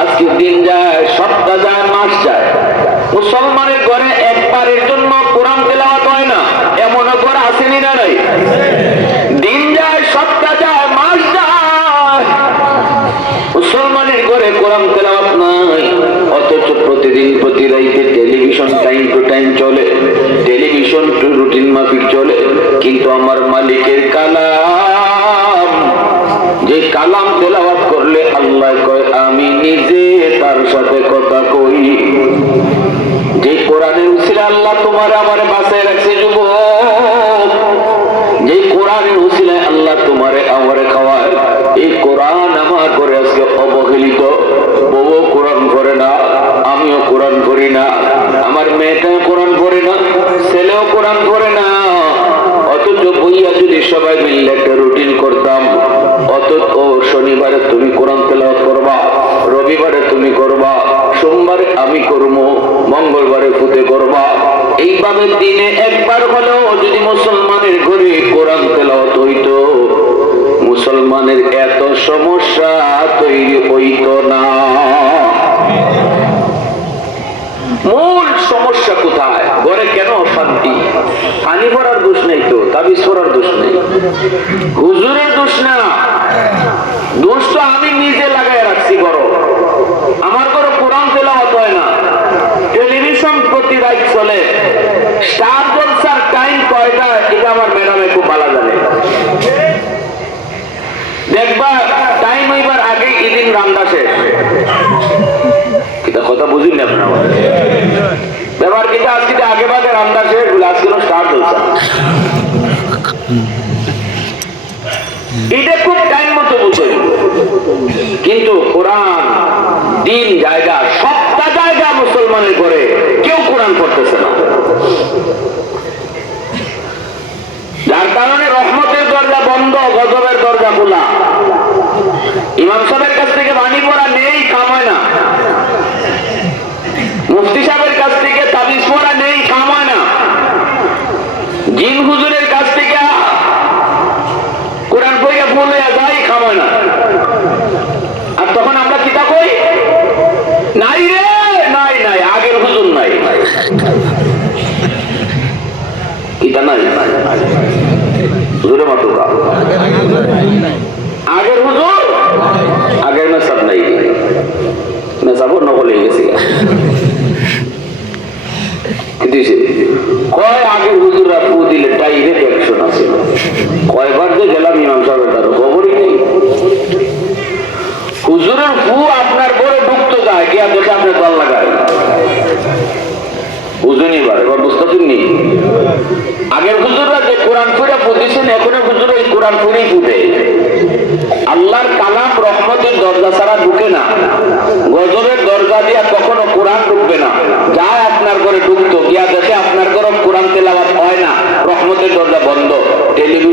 আজকে দিন যায়, সপ্তাহ যায়, মাস যায়, মুসলমানের ঘরে একবারের জন্য কোরআন তেলাওয়াত হয় না, এমন ঘর আসেনি না নাই? দিন যায়, সপ্তাহ যায়, মাস যায়, মুসলমানের ঘরে কোরআন তেলাওয়াত নাই। অথচ প্রতিদিন প্রতি রাইতে টেলিভিশন টাইম টু টাইম চলে, টেলিভিশন টু রুটিন মাফিক চলে, কিন্তু আমার মালিকের কালাম, যে কালাম তেলাওয়াত করলে আল্লাহ কয় আমি নিজে তার সাথে কথা কই। যে কোরআনের উসিলা আল্লাহ তোমার আমার বাঁচায় রাখছে যুবক, যে কোরআনের উসিলায় আল্লাহ তোমারে আমারে খাওয়ায়, এই কোরআন আমার করে আজকে অবহেলিত। বউ কোরআন পড়ে না, আমিও কোরআন পড়ি না, আমার মেয়েটাও কোরআন পড়ে না, ছেলেও কোরআন পড়ে না। অথচ বইয়া যদি সবাই মিলে একটা রুটিন করতাম, অথচ শনিবারে তুমি কোরআন তেলাওয়াত করবা, রবিবারে তুমি করবা, সোমবারে আমি করবো, মঙ্গলবারে ফুতে করবা, এইভাবে দিনে একবার হলেও যদি মুসলমানের ঘরে কোরআন তেলাওয়াত হইতো, মুসলমানের এত সমস্যা তৈরি হইতো না। মূল সমস্যা কোথায়? ঘরে কেন অশান্তি? পানি ভরার দোষ নেই তো, তাবিজ পড়ার দোষ নেই, হুজুরের দোষ না, দোষ তো আমি নিজে লাগাই রাখছি। ঘর আমার ঘরে কোরআন তেলাওয়াত হয় না, টেলিভিশন প্রতি রাত চলে, স্টার জলসার টাইম কয়টা এটা আমার ম্যাডামে খুব ভালো জানে। দেখবা টাইম হইবার আগে এদিন রান্না শেষ। এটা কথা বুঝিনি না আপনার ব্যাপার, কিন্তু আজকে আগে ভাগে রান্না শেষ বলে আজকে স্টার জলসা, এটা খুব টাইম মতো বুঝে। কিন্তু কোরআন দিন জায়গা, সপ্তাহ জায়গা মুসলমানের ঘরে কেউ কোরআন পড়তেছে না, যার কারণে রহমতের দরজা বন্ধ, গজবের দরজা খোলা। ইমাম সাহেবের কাছ থেকে বাণী পড়া নেই, কাম হয় না। মুফতি সাহেবের কাছ থেকে তাবিজ পড়া নেই, কাম হয় না। জিন হুজুরের কাছ থেকে কোরআন পড়িয়া ফুল হইয়া যাই, কাম হয় না। আর তখন আমরা কিতা কই, নাই রে, নাই নাই, আগের হুজুর নাই, কিতা নাই, হুজুরে মাতুকা আগের হুজুর, আগের মেসাব নাই, মেসাব নকল হয়ে গেছে। কয় আগের হুজুররা ফু দিলে ডাইরেক্ট অ্যাকশন আছে, কয়বার যে গেলাম ইমাম সাহেবের তার খবরই নেই। হুজুরের ফু আপনার বড় ঢুকতে যায়, গিয়া দেখে আপনার দল লাগায়, বুঝুন এবার বুঝতেছেন নি? আগের হুজুররা যে কোরআন ফুড়ে ফুটেছেন, এখনের হুজুর ওই কোরআন ফুড়েই ফুটে। আল্লাহর কালাম রহমতের দরজা ছাড়া ঢুকে না, গজবের দরজা দিয়া কখনো কোরআন ঢুকবে না। যায় আপনার ঘরে ঢুকতো, গিয়া দেখে আপনার ঘরে কোরআন তেলাওয়াত হয় না, রহমতের দরজা বন্ধ।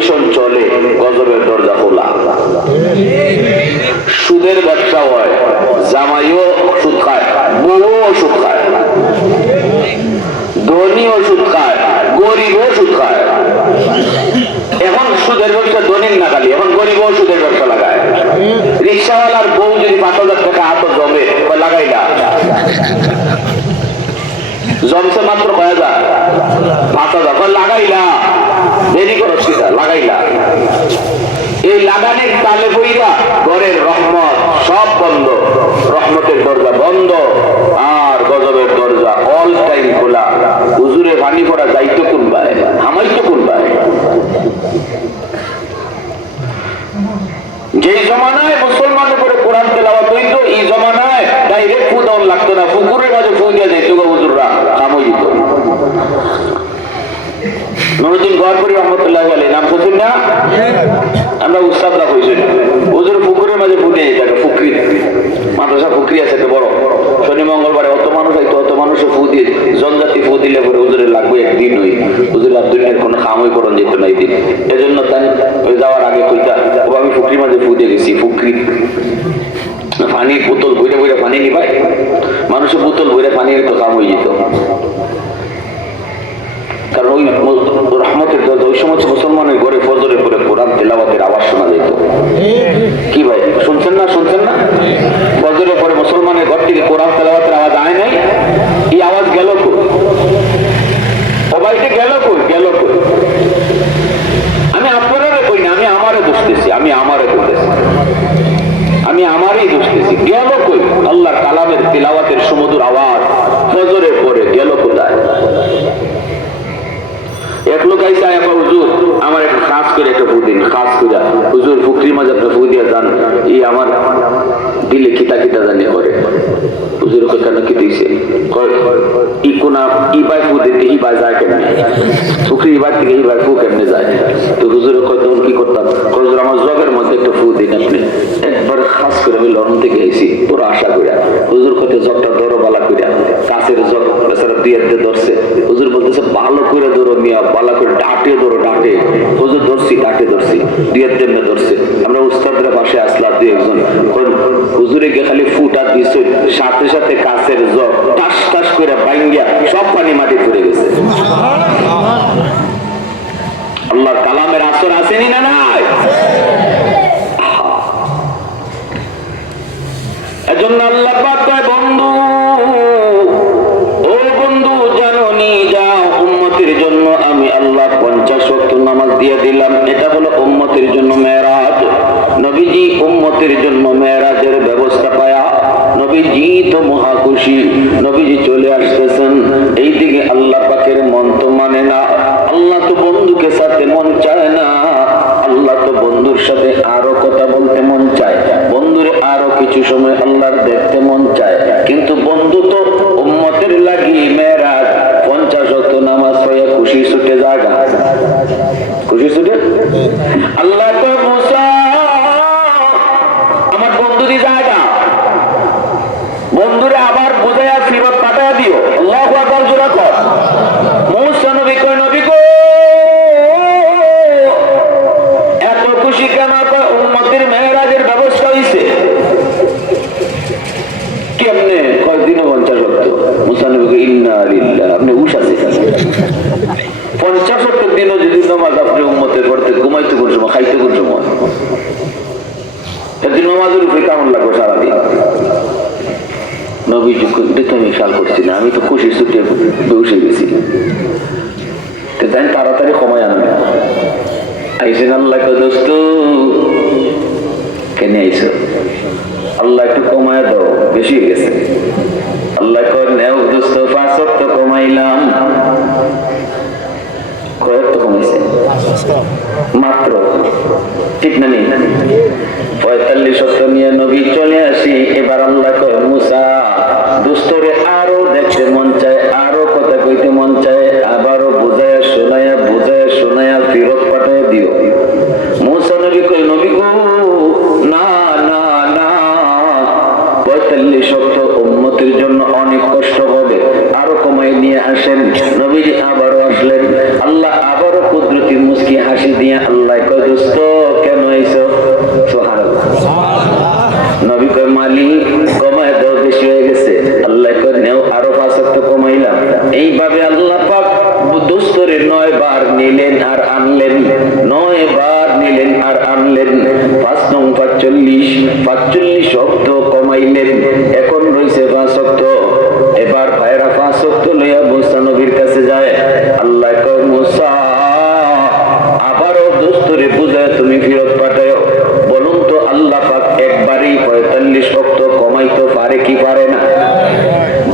কমিশন চলে, গজবের দরজা খোলা। সুদের ব্যবসা হয়, জামাইও সুদ খায়, বউও সুদ খায়, ধনীও সুদ খায়, গরিবও সুদ খায়। এখন সুদের ব্যবসা ধনীর না খালি, এখন গরিবও সুদের ব্যবসা লাগায়। রিক্সাওয়ালার বউ যদি 5,000 টাকা হাত জমে, লাগাই না, জমছে মাত্র 5,000, লাগাই না, দেরি করো সেটা, লাগাই না। এই লাগানের তালে বইরা ঘরের রহমত সব বন্ধ, রহমতের দরজা বন্ধ, আর গজবের দরজা অল টাইম খোলা। হুজুরে পানি পড়া যাইতো কোন ভাই, হামাইতো কোন ভাই? যে জমানায় মুসলমান উপরে কোরআন তেলাওয়াত হইতো, এই জমানায় ডাইরেক্ট ফু দেওয়া লাগতো না, পুকুরের মাঝে ফু দিয়ে যেত হুজুররা, কামই দিত। নুরুদ্দিন গহরপুরি রহমতুল্লাহ আলাইহি নাম শুনছেন না? আমরা উস্তাদরা কইছেন হুজুর পুকুরের মাঝে ফু দিয়ে যেত, ফুকরি মাদ্রাসা ফুকরি আছে তো বড়, শনি মঙ্গলবারে অত মানুষ আইতো, অত মানুষও ফু দিয়ে জনজাতি ফু দিলে পরে হুজুরের লাগবে একদিন হই, হুজুরের আর দুনিয়ার কোনো খামই করণ যেত না এই দিন। এজন্য তাই ওই যাওয়ার আগে কইতা, ও আমি ফুকরির মাঝে ফু দিয়ে গেছি, ফুকরি পানির বোতল বইরে বইরে পানি নিবাই, মানুষের বোতল বইরে পানি তো কাম হয়ে যেত। কারণ ওই রহমতের দরজা, ওই সময় মুসলমানের ঘরে ফজরের পরে কোরআন তেলাওয়াতের আওয়াজ শোনা যেত। কি ভাই শুনছেন না? শুনছেন না? ফজরের পরে মুসলমানের ঘর থেকে কোরআন তেলাওয়াতের আওয়াজ আয় নাই, এই আওয়াজ গেল কই? সবাইকে গেল কই? গেল কই? আমি আপনারা কই না, আমি আমারে বুঝতেছি, আমি আমারে বলতেছি, আমি আমারই বুঝতেছি, গেল কই? আল্লাহর কালামের তিলাওয়াতের সুমধুর আওয়াজ ফজরের পরে গেল কোথায়? এক লোক আইসা হুজুর আমার একটা খাস করে একটা ফু দিন, খাস করে হুজুর ফুকরির মাঝে একটা ফু দিয়ে যান, এই আমার দিলে কিতা কিতা জানি করে। হুজুর কেন কি দিয়েছে? ই কোনা ই বাই ফু দিতে ই বাই যায় কেমনে, ফুকরি ই বাই থেকে ই বাই ফু কেমনে যায়? তো হুজুর তখন কি করতাম, হুজুর আমার জগের মধ্যে একটা ফু দিন আপনি। একবার খাস করে আমি লন্ডন থেকে এসেছি পুরো আশা করিয়া, হুজুর কত জগটা ধরো বালা করিয়া, কাছের জগ বেচারা দিয়ে ধরছে, হুজুর বলতেছে ভালো করে ধরো মিয়া, বালা করে ডাটে ধরো, ডাটে। হুজুর ধরছি, ডাটে ধরছি, দিয়ে তেমনে ধরছে। আমরা উস্তাদরা পাশে আসলাম দুই একজন, হুজুরে গিয়ে খালি ফুটা দিছে, সাথে সাথে কাছের জগ টাস টাস করে ভাঙ্গিয়া সব পানি মাটি পড়ে গেছে। আল্লাহর কালামের আসর আসেনি না নাই? এজন্য আল্লাহ পাক কয় বন্ধু, ও বন্ধু জানো নি যাও উম্মতের জন্য আমি আল্লাহ 50 ওয়াক্ত নামাজ দিয়ে দিলাম। এটা হলো উম্মতের জন্য মেরাজ। নবীজি উম্মতের জন্য মেরাজের ব্যবস্থা পায়া নবীজি তো মহা খুশি, নবীজি চলে আসতেছেন। এইদিকে আল্লাহ পাকের মন তো মানে না, আল্লাহ তো বন্ধুকে সাথে মন চায় না, আল্লাহ তো বন্ধুর সাথে আরো কথা বলতে মন চায়, বন্ধুরে আরো কিছু সময় আল্লাহর দেখতে মন চায়। কিন্তু বন্ধু তো উম্মতের লাগি মেরাজ 50 ওয়াক্ত নামাজ পড়ে খুশি ছুটে জায়গা, খুশি ছুটে আল্লাহ তো মুসা আমার বন্ধু দি জায়গা, বন্ধুরে আবার বুঝাইয়া ফিরত পাঠাইয়া দিও। আল্লাহু আকবার জোরে কর। মুসা নবী কয় নবী গো এত খুশি কেন? উম্মতের মেরাজের ব্যবস্থা হইছে। কেমনে? কয়েকদিনে 50 ওয়াক্ত। মুসা নবী কয় ইন্না লিল্লাহ, আপনি হুশ আছে 50 ওয়াক্ত দিনও যদি নামাজ আপনি উম্মতের পড়তে ঘুমাইতে কোন সময়, খাইতে কোন সময়, সেদিন নামাজের উপরে কেমন লাগবে সারাদিন? নবী দেখতে আমি খেয়াল করছি না, আমি তো খুশি ছুটে বসে গেছি। তাড়াতাড়ি সময় আনবে আইসেন। আল্লাহ দোস্ত কেন আইসো? আল্লাহ একটু কমায় দাও, বেশি হয়ে গেছে। আল্লাহ নেও দোস্ত 5 ওয়াক্ত কমাইলাম। কয়েক তো কমাইছে মাত্র, ঠিক না? নেই 45 ওয়াক্ত নিয়ে নবী চলে আসি। এবার আল্লাহ কয় মুসা দোস্তরে আরো দেখতে মন চায়, আরো কথা কইতে মন চায়, আবারও বুঝায় শোনায়া ফিরত পাঠায় দিও। মুসা নবী কয় নবী গো না না না, 45 ওয়াক্ত উম্মতের জন্য অনেক কষ্ট হবে, আরো কমাই নিয়ে আসেন। নবীজি আবারও আসলেন। আল্লাহ আবারও কুদরতি মুস্কি হাসি দিয়ে আল্লাহ কয় দোস্ত কেন আইছো? সুবহানাল্লাহ। নবী কয় মালিক কমায় দাও, বেশি হয়ে গেছে। আল্লাহ কয় নেও, আরো 5 ওয়াক্ত কমাইলাম। এইভাবে আল্লাহ পাক দোস্তরে 9 বার নিলেন আর আনলেন, 9 বার নিলেন আর আনলেন। 5 নং 45 ওয়াক্ত কমাইলেন, এখন রইছে 5 ওয়াক্ত। এবার ভাইরা 5 ওয়াক্ত লইয়া মুসা নবীর কাছে যায়। আল্লাহ কয় মুসা আবারও দোস্তরে বুঝায় তুমি ফেরত পাঠাও। বলুন তো আল্লাহ পাক একবারই 45 ওয়াক্ত কমাইতে পারে কি পারে না?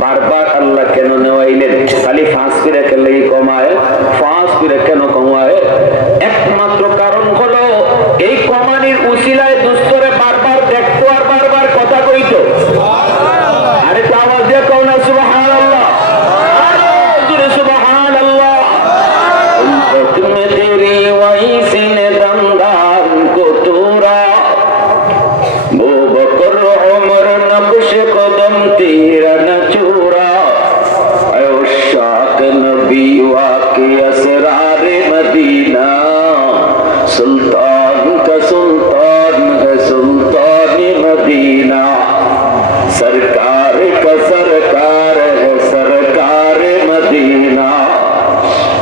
বারবার আল্লাহ কেন নেওয়াইলেন? খালি 5 করে কেন কমায়? 5 করে কেন কমায়? একমাত্র কারণ হলো এই কমানির উসিলায় দোস্তরে বারবার দেখতো আর বারবার কথা কইতো। আরে তো আওয়াজ দিয়ে কও না সুবহানাল্লাহ, আরে জোরে সুবহানাল্লাহ। তুমি তেরি ওয়াইসি নে দমদার কো তোরা वो बकर उमर नक्श कदम तेरा न चूरा शाक नबी वाके असरार मदीना सुल्तान का सुल्तान है सुल्तान मदीना सरकार का सरकार है सरकार मदीना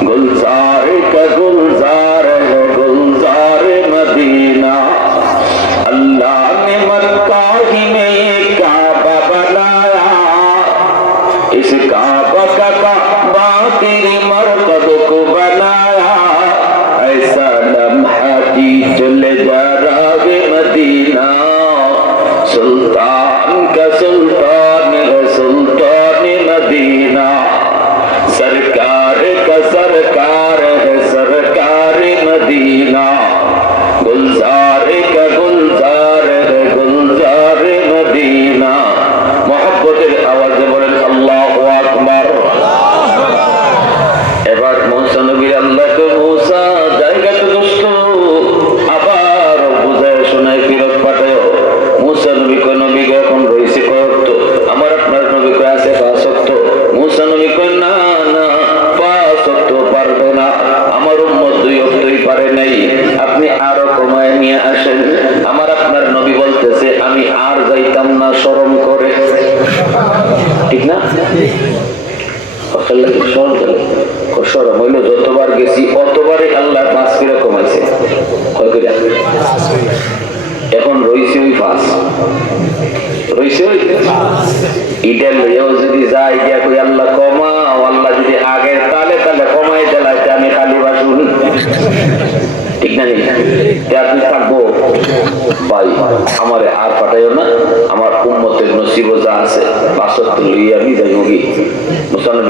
गुलजार का गुलजार है गुलजार मदीना अल्लाह ने मक्का ही में एक काबा बनाया इस काबा का काबा तेरी मरकब को बनाया ऐसा लम्हा की चले जा रागे मदीना सुल्तान का सुल्तान है सुल्तान मदीना सरकार का सरकार है सरकार मदीना गुलजार का गुलजार है गुलजार मदीना मोहब्बतेर आवाजे बोलेन আল্লাহু আকবার। এবার মুসা নবী আল্লাহকে মুসা জায়গা তো দোস্ত আবার বুঝায় শোনায় ফেরত পাঠায়। মুসা নবী কয় নবী এখন রইছে কত? আমার আপনার নবী কয় আছে 5 ওয়াক্ত। মুসা নবী কয় না না 5 ওয়াক্ত পারবে না, আমার উম্মত 2 ওয়াক্তই পারে নাই, আপনি আরো কমায় নিয়ে আসেন। আমার আপনার নবী বলতেছে আমি আর যাইতাম না শরম করে, ঠিক না? শরম হইল যতবার গেছি অতবারে আল্লাহ 5 করে কমাইছে। এখন রইছে ওই 5 রইছে ওই ইডেল লইয়াও যদি যাই গিয়া কই আল্লাহ কমাও, আল্লাহ যদি আগের তালে তালে কমাই দেলাইতে আমি খালি বাসুন, ঠিক না? আপনি থাকবো ভাই আমারে আর পাঠাইও না, আমার উম্মতের নসিব যা আছে 5 ওয়াক্ত লইয়া আমি যাইব কি? মুসলমান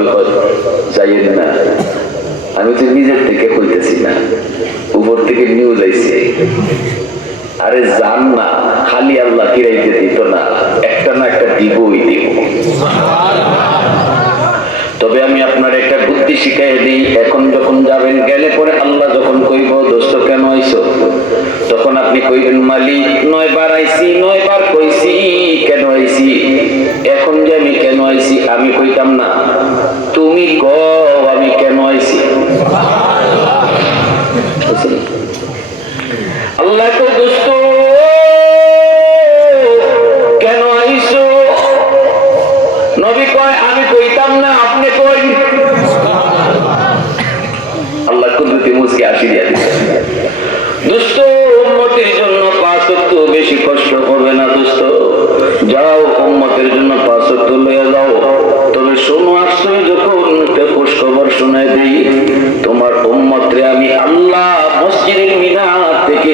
যাইয়েন না, আমি তো নিজের থেকে কইতেছি না, উপর থেকে নিউজ আইছে। আরে জান না, খালি আল্লাহ ফিরাইতে দিত না, একটা না একটা দিবই দিব। তবে আমি আপনার একটা বুদ্ধি শিখাই দিই, এখন যখন যাবেন গেলে পরে আল্লাহ যখন কইব দোস্ত কেন আইছো, তখন আপনি কইবেন মালিক 9 বার আইছি, 9 বার কইছি কেন আইছি, এখন যে আমি কেন আইছি আমি কইতাম না, তুমি কও আমি কেন আইছি। আল্লাহ তো দোস্ত কেন আইছো? নবী কয় আমি কইতাম না, আপনি কই। আল্লাহ কুদরতি মুসকে আসি দিয়া দিচ্ছে। দোস্ত উম্মতের জন্য 5 ওয়াক্ত বেশি কষ্ট হবে না দোস্ত, যাও উম্মতের জন্য 5 ওয়াক্ত লইয়া যাও। তবে শোনো আসলে যখন খুশ খবর শোনাই দেই, তোমার উম্মতরে আমি আল্লাহ মসজিদের মিনার থেকে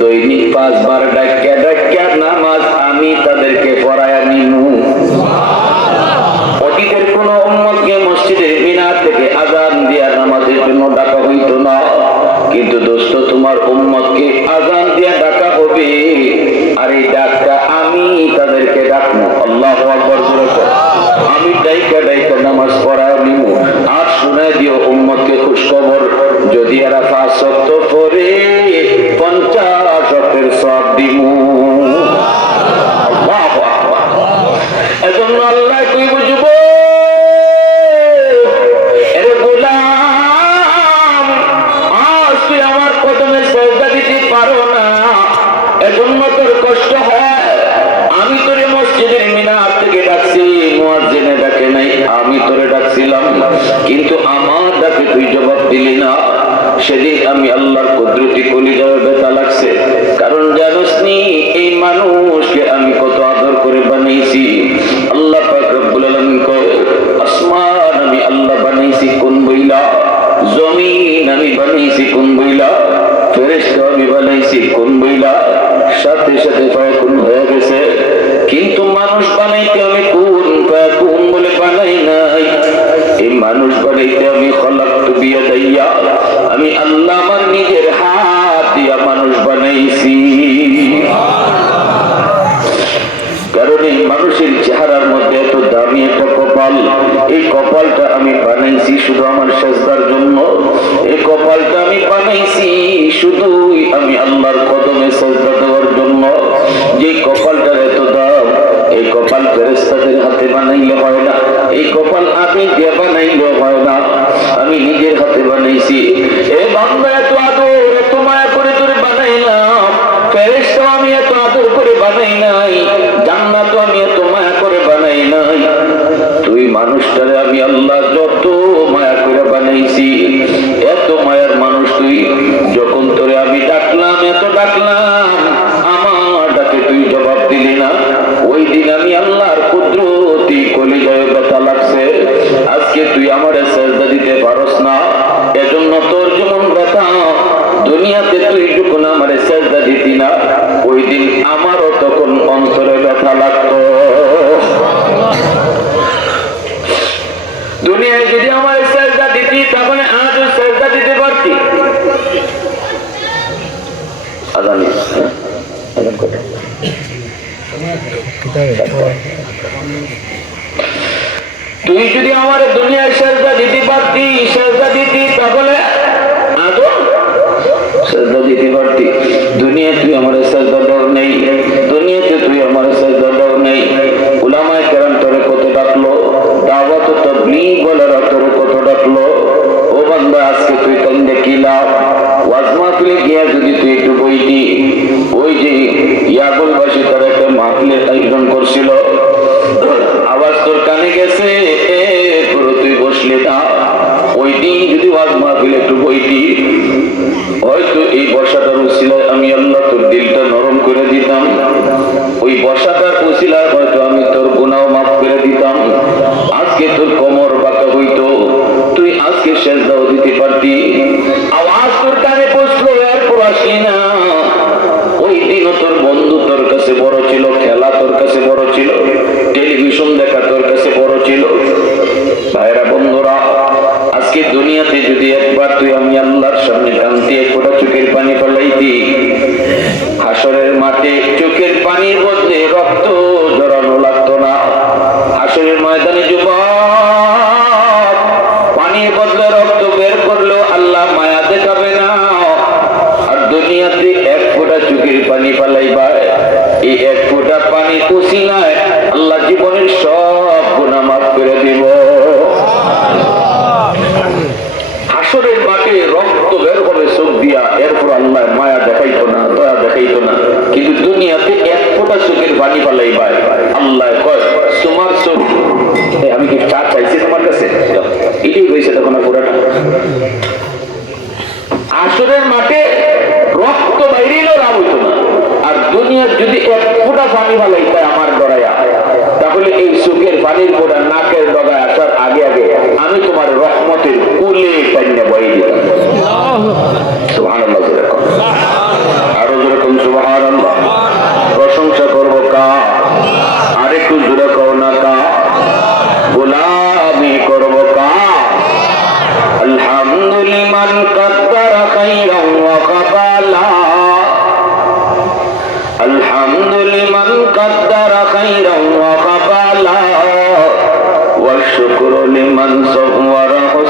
দৈনিক 5 বার ডাক্কা ডাক্কা নামাজ আমি তাদেরকে পড়ায়া নিমু। অতীতের কোন উম্মতকে মসজিদের মিনার থেকে আযান দিয়া নামাজের জন্য ডাকা হইতো না, কিন্তু দোস্ত তোমার উম্মতকে আযান দিয়া ডাকা হবে, আর এই ডাকটা আমি তাদেরকে ডাকবো। আল্লাহু আকবার জোরে কর। আমি ডাইকা ডাইকা নামাজ পড়ায় নিমু। আর শুনায় দিও উম্মতকে খুশখবর, যদি এরা 5 ওয়াক্ত পড়ে 50 ওয়াক্তের সওয়াব দিমু। আল্লাহু আকবার। এজন্য আল্লাহ কই বুঝবো এরে গোলাম, আজ তুই আমার কদমে কলিজায় ব্যথা লাগছে। কারণ জানোস নি এই মানুষকে আমি কত আদর করে বানাইছি। আল্লাহ পাক রব্বুল আলামিন কয়, আসমান আমি আল্লাহ বানাইছি কোন বইলা, জমিন আমি বানাইছি কোন বইলা, ফেরেশতা আমি বানাইছি কোন বইলা, সাথে সাথে ফায়াকুন হয়ে গেছে। কিন্তু মানুষ বানাইতে আমি কোন ফায়াকুন বলে বানাই নাই। এই মানুষ বানাইতে আমি খলাকতু বিয়াদাইয়া, আমি আল্লাহ আমার নিজের হাত দিয়া মানুষ বানাইছি। কারণ এই মানুষের চেহারার মধ্যে এত দামি একটা কপাল, এই কপালটা আমি বানাইছি শুধু আমার সেজদার জন্য। এই কপালটা আমি বানাইছি শুধুই আমি আল্লাহর কদমে সেজদা দেওয়ার জন্য। যে কপালটার এত দাম, এই কপাল ফেরেশতাদের হাতে বানাইলে হয় না, এই কপাল আমি দিয়ে বানাইলে হয় না, আমি নিজের হাতে বানাইছি। এই বান্দা এত আদর এত মায়া করে তোরে বানাইলাম, ফেরেশতা আমি এত আদর করে বানাই নাই, জান্নাত আমি এত মায়া করে বানাই নাই। তুই মানুষটারে আমি আল্লাহ যত মায়া করে বানাইছি, এত মায়ার মানুষ তুই। যখন তোরে আমি ডাকলাম, এত ডাকলাম, আমার ডাকে তুই জবাব দিলি না। ওই দিন আমি আল্লাহর কুদরতি কলিজায় ব্যথা লাগছে। আজকে তুই আমার সেজদা দিতে পারস না, এজন্য তোর যেমন ব্যথা। দুনিয়াতে তুই যখন আমার সেজদা দিতি না, ওই দিন আমারও তখন অন্তরে ব্যথা লাগতো। দুনিয়ায় যদি আমার সেজদা দিতি, তাহলে আজও সেজদা দিতে পারতি। আজানি তুই যদি আমার দুনিয়ায় সেজদা দিতে পারতি, সেজদা দিতি, তাহলে আজও সেজদা দিতে পারতি। দুনিয়ায় তুই আমার সেজদা দাও নেই, দুনিয়াতে তুই আমার সেজদা দাও নেই। উলামায়ে কেরাম তোরে কত ডাকলো, দাওয়াত ও তাবলীগ ওয়ালারা তোরে কত ডাকলো। ও বান্দা, আজকে তুই কান্দে কি লাভ? ওয়াজ মাহফিলে গিয়া যদি তুই একটু বইতি, ওই যে ইয়াগুলবাসী তারা একটা মাহফিলের আয়োজন করছিল, আওয়াজ তোর কানে গেছে, তুই বসলি না। ওই দিন যদি ওয়াজ মাহফিলে একটু বইতি, হয়তো এই বসাটার উসিলায় আমি আল্লাহ তোর দিলটা নরম করে দিতাম। ওই বসাটার উসিলায় হয়তো আমি তোর গুনাহ মাফ করে দিতাম। আজকে তোর কোমর বাঁকা হইতো, তুই আজকে সেজদাও দিতে পারতি। আওয়াজ তোর কানে পৌঁছলো, এরপর আসলি না। ওই দিনও তোর বন্ধু তোর কাছে বড় ছিল, খেলা তোর কাছে বড় ছিল, টেলিভিশন দেখা তোর কাছে বড় ছিল। ভাইরা বন্ধুরা, আজকে দুনিয়াতে যদি একবার তুই আমি আল্লাহর সামনে কাঁদতে ফোঁটা চোখের পানি ফেলাইতি, হাসরের মাঠে চোখের পানির মধ্যে রক্ত জড়ানো লাগতো না। হাসরের ময়দানে যুবক পানির বদলে রক্ত বের করলেও আল্লাহ মায়া দেখাবে না। আর দুনিয়াতে এক ফোঁটা চোখের পানি ফেলাইবা, এই এক ফোঁটা পানি উসিলায় আল্লাহ জীবনের সব গুনাহ মাফ করে দিব। হাসরের মাঠে রক্ত বের হবে চোখ দিয়া, এরপর আল্লাহ মায়া দেখাইতো না, দয়া দেখাইতো না। কিন্তু দুনিয়াতে এক ফোঁটা চোখের পানি পালাইবা, আল্লাহ কয় তোমার চোখ, আমি কি চা চাইছি তোমার কাছে? এটাই হয়েছে তখন পুরাটা। হাসরের মাঠে রক্ত বাইরেও লাভ হইতো না। আর দুনিয়ার যদি এক ফোঁটা পানি পালাইতে আমার গড়াইয়া, তাহলে এই চোখের পানির ফোঁটা নাকের ডগায় আসার আগে আগে আমি তোমার রহমতের কুলে টাইনা বই দিতাম। সুবহানাল্লাহ, আরো যেরকম সুবহানাল্লাহ। প্রশংসা করবো কা, আরেকটু জোরে কও না কা। গোলামি করবো কা। আলহামদুলিমান কাদ্দারা খাইরান ওয়া কাবালা, আলহামদুলিমান কাদ্দারা খাইরান ওয়া কাবালা, ওয়া শুকরু লিমান সাওয়ারাহু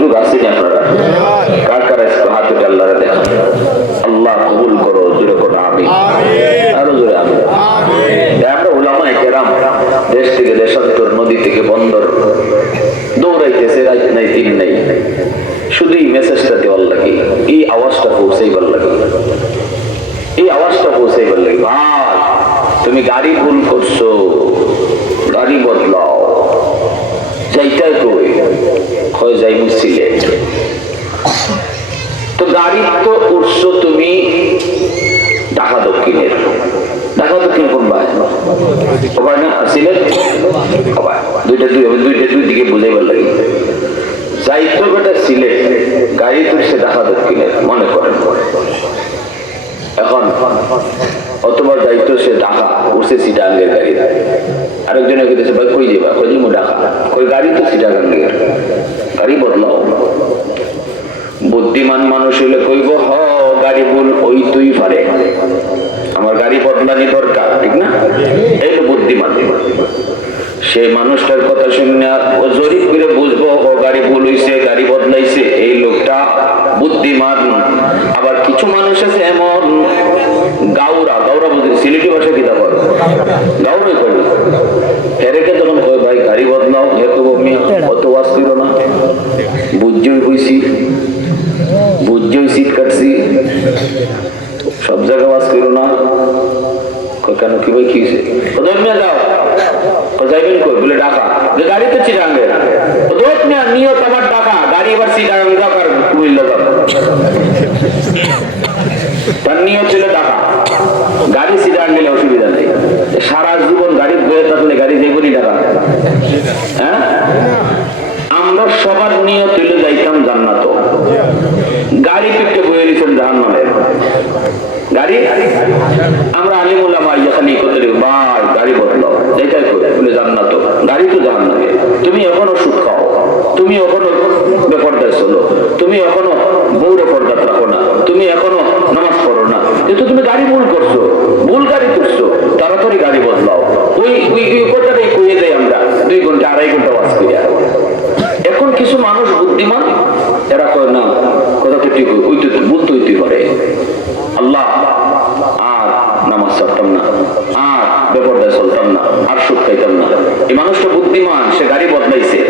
সুযোগ আছে না আপনারা? কার কার হাত উঠে আল্লাহরে দেখা। আল্লাহ কবুল করো, জোরে করো আমিন, আরো জোরে আমিন। আমরা উলামায়ে কেরাম দেশ থেকে দেশান্তর, নদী থেকে বন্দর দৌড়াইতেছে, রাত নাই দিন নাই, শুধু এই মেসেজটা দেওয়ার লাগে, এই আওয়াজটা পৌঁছাইবার লাগে, এই আওয়াজটা পৌঁছাইবার লাগে। ভাই তুমি গাড়ি ভুল করছো, গাড়ি বদলাও। যাইটাই কই হয় যাই সিলেট, তো গাড়ি তো উঠছো তুমি ঢাকা দক্ষিণের। ঢাকা দক্ষিণ কোন ভাই? না সিলেট দুইটা দুই দিকে বুঝাইবার লাগে। যাইতো বেটা সিলেট, গাড়ি তুলছে ঢাকা দক্ষিণের, মনে করেন। এখন অতবার যাইতো সে ঢাকা, উঠছে চিটাঙ্গের গাড়ি। আরেকজনে কইতেছে ভাই কই যাবা? কই যাবো ঢাকা। কই গাড়ি তো চিটাঙ্গের, গাড়ি বদলাও। বুদ্ধিমান মানুষ হইলে কইব হ গাড়ি ভুল, ওই তুই পারে, আমার গাড়ি বদলানি দরকার, ঠিক না? এই তো বুদ্ধিমান। সেই মানুষটার কথা শুনে ও জরিপ করে বুঝবো ও গাড়ি ভুল হইছে, গাড়ি বদলাইছে, এই লোকটা বুদ্ধিমান। আবার কিছু মানুষ আছে এমন গাউরা, গাউরা বুঝলি সিলেটি ভাষা কিতা বল, গাউরাই কই হেরেকে তখন কই ভাই গাড়ি বদলাও, হে তো অত ওয়াজ করো না, বুঝজই হইছি, বুঝজই সিট কাটছি, সব জায়গায় ওয়াজ করো না। কেন কি ভাই কি যাও যাইবেন কই? বলে ঢাকা। যে গাড়ি তো চিটাঙ্গে, নিয়ত আমার ঢাকা, গাড়ি এবার চিটাঙ্গে যাও আর কুমিল্লা যাও। তার নিয়ত ছিল ঢাকা, গাড়ি চিটাঙ্গে গেলে অসুবিধা নেই। সারা জীবন গাড়ি বয়ে থাকলে গাড়ি যাইবনি ঢাকা। হ্যাঁ, আমরা সবার নিয়ত হইলে যাইতাম জান্নাত, গাড়ি পিঠে বয়ে নিয়েছেন জাহান্নামে। গাড়ি আমরা আলিমুল্লাহ খালি করতে ভাই গাড়ি বদলাও, এটাই বলে জান্নাত, গাড়ি তো জাহান্নামে। তুমি এখনো সুদ খাও, তুমি এখনো বেপরদায় চলো, তুমি এখনো বউরে পর্দা রাখো না, তুমি এখনো নামাজ পড়ো না, কিন্তু তুমি গাড়ি ভুল করছো, ভুল গাড়ি করছো, তাড়াতাড়ি গাড়ি বদলাও। ওই কথাটাই কইয়ে দেয় আমরা 2 ঘন্টা 2.5 ঘন্টা ওয়াজ করিয়া। এখন কিছু মানুষ বুদ্ধিমান, এরা কয় না কথা তো ঠিক, ওই তো ভুল তো হইতে পারে। আল্লাহ আর নামাজ পড়তাম না, আর বেপরদায় চলতাম না, আর সুদ খাইতাম না। এই মানুষটা বুদ্ধিমান, সে গাড়ি বদলাইছে,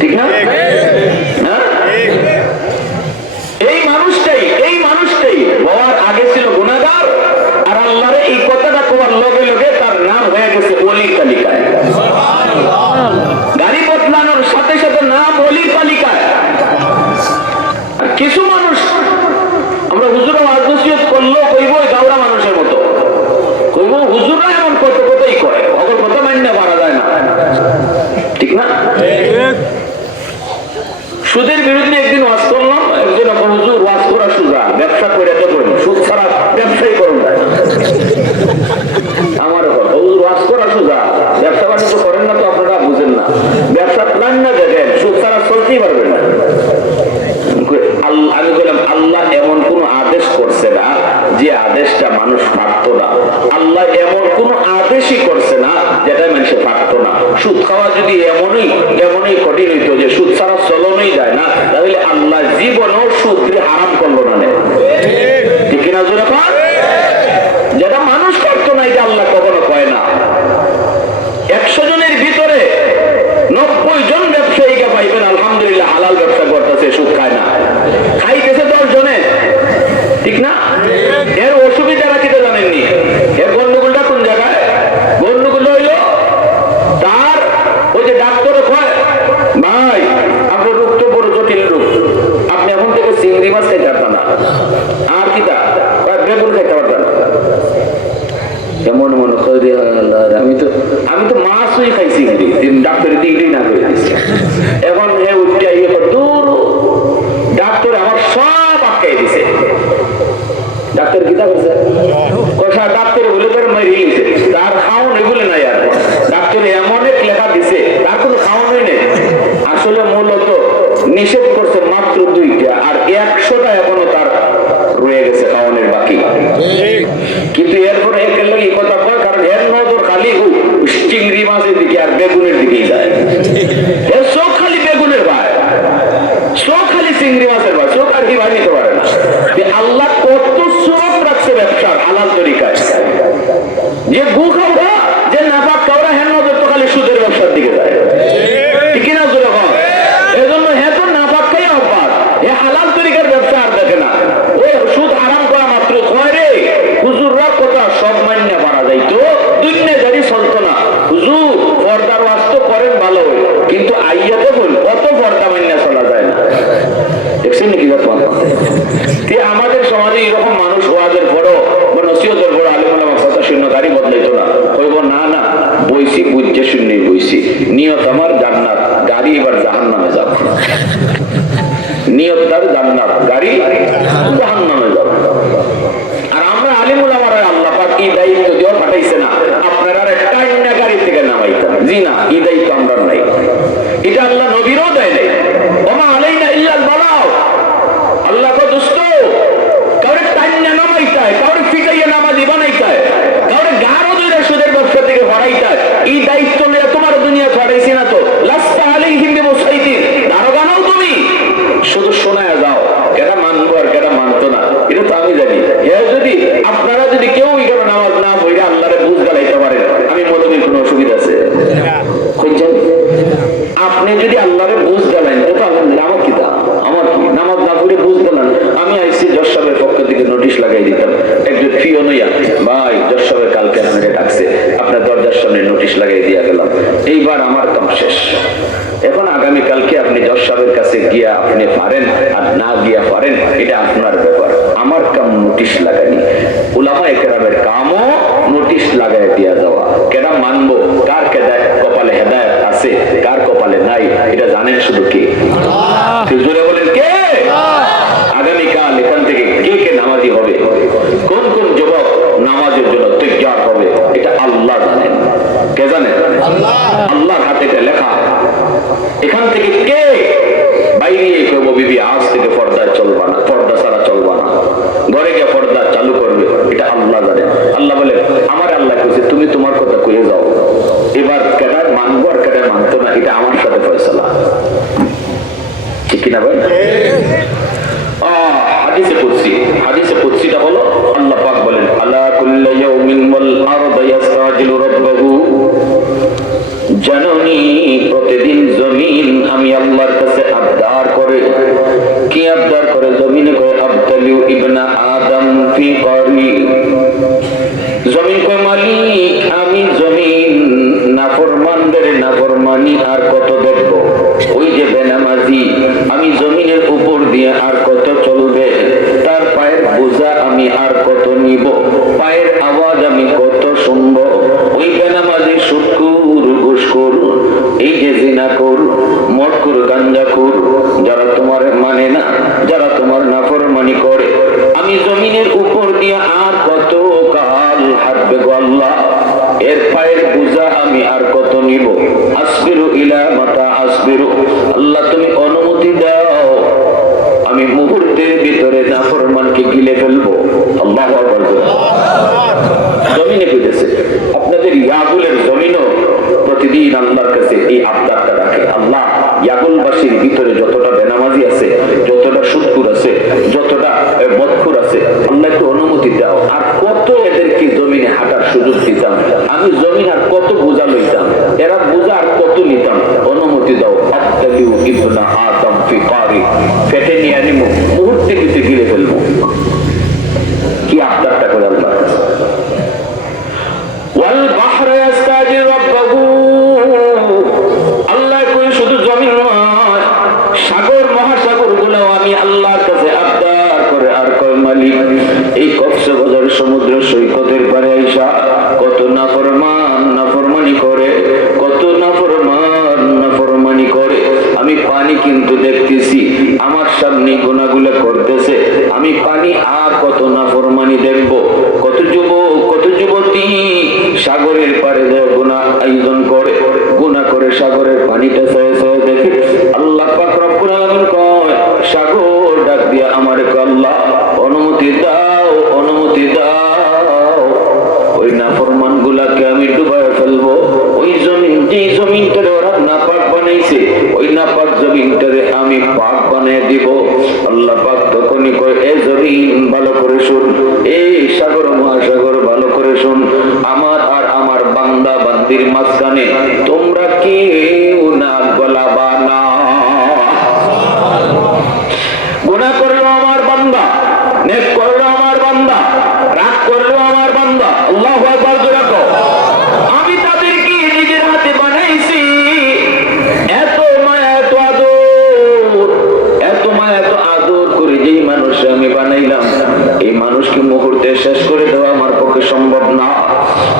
ঠিক না? এই মানুষটাই হওয়ার আগে ছিল গুনাহগার, আর আল্লাহর এই কথাটা কোয়ার লগে লগে তার নাম হয়ে গেছে ওলির তালিকায়। গাড়ি বদলানোর সাথে সাথে নাম ওলির তালিকায়। আর কিছু মানুষ আমরা হুজুর ওয়াজ নসিহত করলেও কইব গাওড়া মানুষের মতো, কইব হুজুররা এমন কত কথাই করে, অগর কথা মান্য করা যায় না, ঠিক না? সুদের বিরুদ্ধে একদিন ওয়াজ করলাম, একজন হুজুর ওয়াজ করা সুজা, ব্যবসা করে তো করুন, সুদ ছাড়া ব্যবসায়ী করুন না। আমার হুজুর ওয়াজ করা সুজা, ব্যবসা বাণিজ্য করেন না তো আপনারা বুঝেন না, ব্যবসা প্ল্যান না দেখেন, সুদ ছাড়া চলতেই পারবেন না। আমি বললাম আল্লাহ এমন কোন আদেশ করছে না যে আদেশটা মানুষ পারত না, আল্লাহ এমন কোন আদেশই করছে না যেটা মানুষে পারত না। সুদ খাওয়া যদি এমনই কঠিন হইতো যে সুদ ছাড়া চলনই যায় না, তাহলে আল্লাহ জীবনেও সুদ হারাম করলো না, ঠিক কিনা? যেটা মানুষ পারত না এটা আল্লাহ কখনো কয় না। 100 জনের ভিতরে 90 জন ব্যবসায়ীকে পাইবেন আলহামদুলিল্লাহ হালাল ব্যবসা করতেছে, সুদ খায় না, খাইতেছে 10 জনে, ঠিক না? এর অসুবিধাটা কি জানেননি? এর গন্ডগোলটা কোন জায়গায়? গন্ডগোল হইল তার ওই যে ডাক্তার কয় ভাই আপনার রোগ তো বড় জটিল রোগ, আপনি এখন থেকে চিংড়ি মাছ খাইতে পারবেন না, আর কি তা বেগুন খাইতে পারবেন না। মনে মনে আমি তো মাছই খাইছি, ডাক্তারের দিকটাই না করে দিচ্ছি। এখন দূর ডাক্তার আমার সব আটকাই দিছে। ডাক্তার গীতা করছে ডাক্তার বলে তার মারি গেছে, তার খাওন এগুলো নাই, আর ডাক্তার এমন এক লেখা দিছে তার কোনো খাওয়ানোই নেই। আসলে মূলত নিষেধ করছে মাত্র 2টা, আর 100টা এখনো তার রয়ে গেছে খাওয়ানোর বাকি। কিন্তু এরপরে একের লাগে এই কথা কয়, কারণ এর নজর খালি চিংড়ি মাছের দিকে আর বেগুনের দিকেই যায়। এর সব খালি বেগুনের ভাই, চিংড়ি মাছের ব্যবসা, ও আর কি ভাই নিতে পারে না। আল্লাহ কত সুরত রাখছে ব্যবসার হালাল তরিকায়। যে গু খাওয়া, যে নাপাক খাওয়া, হ্যাঁ নজর তো খালি সুদের ব্যবসার দিকে যায়, ঠিক না? এই জন্য হ্যাঁ তো নাপাক খাই অভ্যাস, এ হালাল তরিকার ব্যবসা আর দেখে না। ও সুদ হারাম করা মাত্র কয় রে হুজুররা কথা সব মান্য করা যাইতো, দুনিয়া জারি চলতো না। হুজুর পর্দার ওয়াস্ত করেন ভালো, কিন্তু আইয়া দেখুন কত পর্দা মান্য চলা যায় না, দেখছেন নাকি? আমাদের সমাজে এরকম মানুষ ওয়াজের বড় নসিহতের বড় আলিমুলামা কথা শূন্য গাড়ি বদলাইতো না, কইব না না বইছি বুঝছে শূন্যই বইছি, নিয়ত আমার জান্নাত, গাড়ি এবার জাহান্নামে যাব। নিয়ত তার জান্নাত, গাড়ি জাহান্নামে যাব। আর আমরা আলিমুলামারা আল্লাহ পাক এই দায়িত্ব দিয়েও পাঠাইছে না আপনারা একটা গাড়ি থেকে নামাইতাম, জি না, এই দায়িত্ব আমরা নাই, এটা আল্লাহ নবীরও দেয় নাই। ওমা আলাইনা ইল্লাল বালাগ। আল্লাহ কো দোস্ত কাউরে টাইনা নামাইতায়, কাউরে ফিটাইয়া নামাজি বানাইতায়, কাউরে গারো ধরে সুদের ব্যবসা থেকে হরাইতায়, এই দায়িত্ব নিয়ে তোমার দুনিয়া ছড়াইছি না তো লাস্তা আলাইহিম বিমুসাইতির, দারোগা নাও তুমি, শুধু শোনায় যাও, কেটা মানবো আর কেটা মানতো না এটা তো আমি জানি। যদি আপনারা যদি কেউ এখানে নামাজ না বইরা আল্লাহরে বুঝ গালাইতে পারেন, আমি মনে করি কোনো অসুবিধা আছে? আপনি যদি আল্লাহরে বুঝ গালাইন তো আলহামদুলিল্লাহ, আমার কি দাম, আমার কি নামাজ না পড়ে বুঝ গেলেন। আমি আইসি জজ সাহেবের পক্ষ থেকে নোটিশ লাগাই দিতাম, একজন ফিও নইয়া ভাই জজ সাহেবের কালকে আমাকে ডাকছে, আপনার দরজার সামনে নোটিশ লাগাই দিয়া গেলাম, এইবার আমার কাম শেষ। এখন আগামীকালকে আপনি জজ সাহেবের কাছে গিয়া আপনি পারেন আর না গিয়া পারেন, এটা আপনার ব্যাপার, আমার কাম নোটিশ লাগানি। উলামায়ে কেরামের কামও নোটিশ লাগাই দিয়া যাওয়া। কেনা মানবো, কার কপালে হেদায়েত আছে কার কপালে নাই এটা জানেন শুধু কে? জোরে বলেন কে? আগামীকাল এখান থেকে কে কে নামাজি হবে, কোন কোন যুবক নামাজের জন্য তৈয়ার হবে, এটা আল্লাহ জানেন। কে জানেন? আল্লাহর হাতে এটা লেখা। এখান থেকে কে বাইরে করবো বিবি আজ থেকে পর্দা চলবা না, পর্দা ছাড়া চলবা না, ঘরে গিয়ে পর্দা চালু করবে, এটা আল্লাহ জানেন। আল্লাহ বলে আমার আল্লাহ কইছে তুমি তোমার কথা কয়ে যাও, এবার কেডা মানবো আর কেডা মানতো না এটা আমার সাথে ফয়সালা, ঠিক কিনা ভাই? হাদিসে কুদসি, হাদিসে কুদসিটা হলো আল্লাহ পাক বলেন আলা কুল্লি ইয়াউমিন ওয়াল আরদু ইয়াসতাজিলু রাব্বাহু, জাননি প্রতিদিন জমিন আমি আল্লাহর কাছে আবদার করে। কি আবদার করে? জমিনে কয় আবতালিউ ইবনা আদম ফি করি। জমিন কয় মালিক আমি জমিন নাফরমানদের নাফরমানি আর কত দেখবো, ওই যে বেনামাজি আমি জমিনের উপর দিয়ে আর কত চলবে, তার পায়ের বোঝা আমি আর কত নিব, পায়ের আওয়াজ আমি কত শুনবো, ওই বেনামাজি সুদখোর ঘুষখোর এই যে জিনাখোর মদখোর গাঞ্জাখোর যারা তোমার মানে না, যারা তোমার নাফরমানি করে, আমি জমিনের উপর দিয়ে আর কত কাল হাঁটবে গো আল্লাহ, এর পায়ের বোঝা আমি আর কত নিব। আসবিরু ইলা মাতা আসবিরু, আল্লাহ তুমি অনুমতি দাও আমি মুহূর্তের ভিতরে নাফরমানকে গিলে ফেলবো। আল্লাহু আকবার। জমিনে কইতেছে আপনাদের ইয়াগুলের জমিনও প্রতিদিন আল্লাহর কাছে এই আবদারটা রাখে, আল্লাহ ইয়াগুলবাসীর ভিতরে যতটা বেনামাজি আছে, যতটা সুদখোর আছে, যতটা মদখোর আছে, আল্লাহ একটু অনুমতি দাও, আর কত এদেরকে জমিনে হাঁটার সুযোগ দিতাম, আমি জমিন আর কত বোঝা লইতাম, এরা বোঝা আর কত নিতাম, অনুমতি দাও। আবতালিউ ইবনা আদম ফি কারি, ফেটে নিয়ে আনি মুহূর্তে কিছু গিলে ফেলবো। কি আবদারটা করে আল্লাহ। ওয়াল বাহরা ইস্তাজির রাব্বাহু, আল্লাহ কই শুধু জমিন নয়, সাগর মহাসাগর গুলো আমি আল্লাহর কাছে আবদার করে আর কয় মালিক এই কক্সবাজার সমুদ্র সৈকতের পারে আইসা কত নাফরমান নাফরমানি করে, কত নাফরমান নাফরমানি করে, আমি পানি কিন্তু দেখতেছি আমার সামনে গুনাহগুলো করতেছে, আমি পানি আর কত নাফরমানি দেখবো, কত যুবক কত যুবতী সাগরের পারে গুনাহ আয়োজন করে, গুনাহ করে সাগরের পানিটা ছয়ে ছয়ে দেখে। আল্লাহ পাক রব্বুল আলামিন কয় সাগর ডাক দিয়া আমারে কয় আল্লাহ অনুমতি দাও, অনুমতি দাও, ওই নাফরমান গুলাকে আমি ডুবায় ফেলবো। ওই জমিন, যে জমিনটারে ওরা নাপাক বানাইছে, ওই নাপাক জমিনটারে আমি পাক বানায় বানিয়ে দিব। আল্লাহ পাক তখনই কয়, এ জমিন ভালো করে শুন, এই সাগর মহাসাগর ভালো করে শুন, আমার আর আমার বান্দা বান্দির মাঝখানে তোমরা কেউ না গলাবা না। গুনাহ করলো আমার বান্দা, নেক করলো আমার বান্দা, রাগ করলো আমার বান্দা, আল্লাহু আকবার জোরে কও। আমি তাদেরকে নিজের হাতে বানাইছি, এত মায়া এত আদর, এত মায়া এত আদর করে যেই মানুষ আমি বানাইলাম, এই মানুষকে মুহূর্তে শেষ করে দেওয়া আমার পক্ষে সম্ভব না।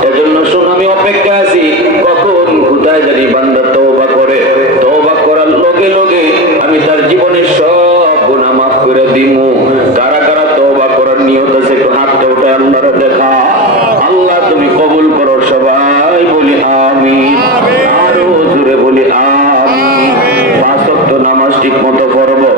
এজন্য শুন, আমি অপেক্ষা আছি কখন কোথায় জানি বান্দা তওবা করে, তওবা করার লগে লগে আমি তার জীবনের সব গুনাহ মাফ করে দিমু। কারা কারা তওবা করার নিয়ত আছে একটু হাতটা উঠে আল্লাহর দেখা। আল্লাহ তুমি কবুল করো, সবাই বলি আমিন, আরো জোরে বলি আমিন। পাঁচ ওয়াক্ত নামাজ ঠিক মতো পড়বো,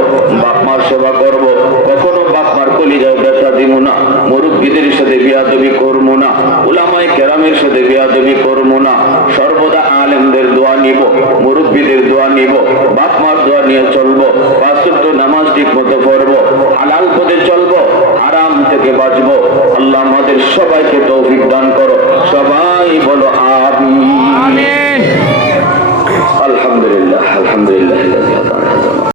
বাপ মার সেবা করবো, কখনো বাপ মার কলিজায় ব্যথা দিব না, মুরব্বিদের সাথে বিয়াদবি করবো না, উলামায়ে কেরামের সাথে বিয়াদবি করবো না, সর্বদা আলেমদের দোয়া নিব, মুরব্বিদের দোয়া নিব, বাপ মার দোয়া নিয়ে চলবো, পাঁচ ওয়াক্ত নামাজ ঠিক মতো পড়বো, হালাল পথে চলবো, হারাম থেকে বাঁচবো। আল্লাহ আমাদের সবাইকে তৌফিক দান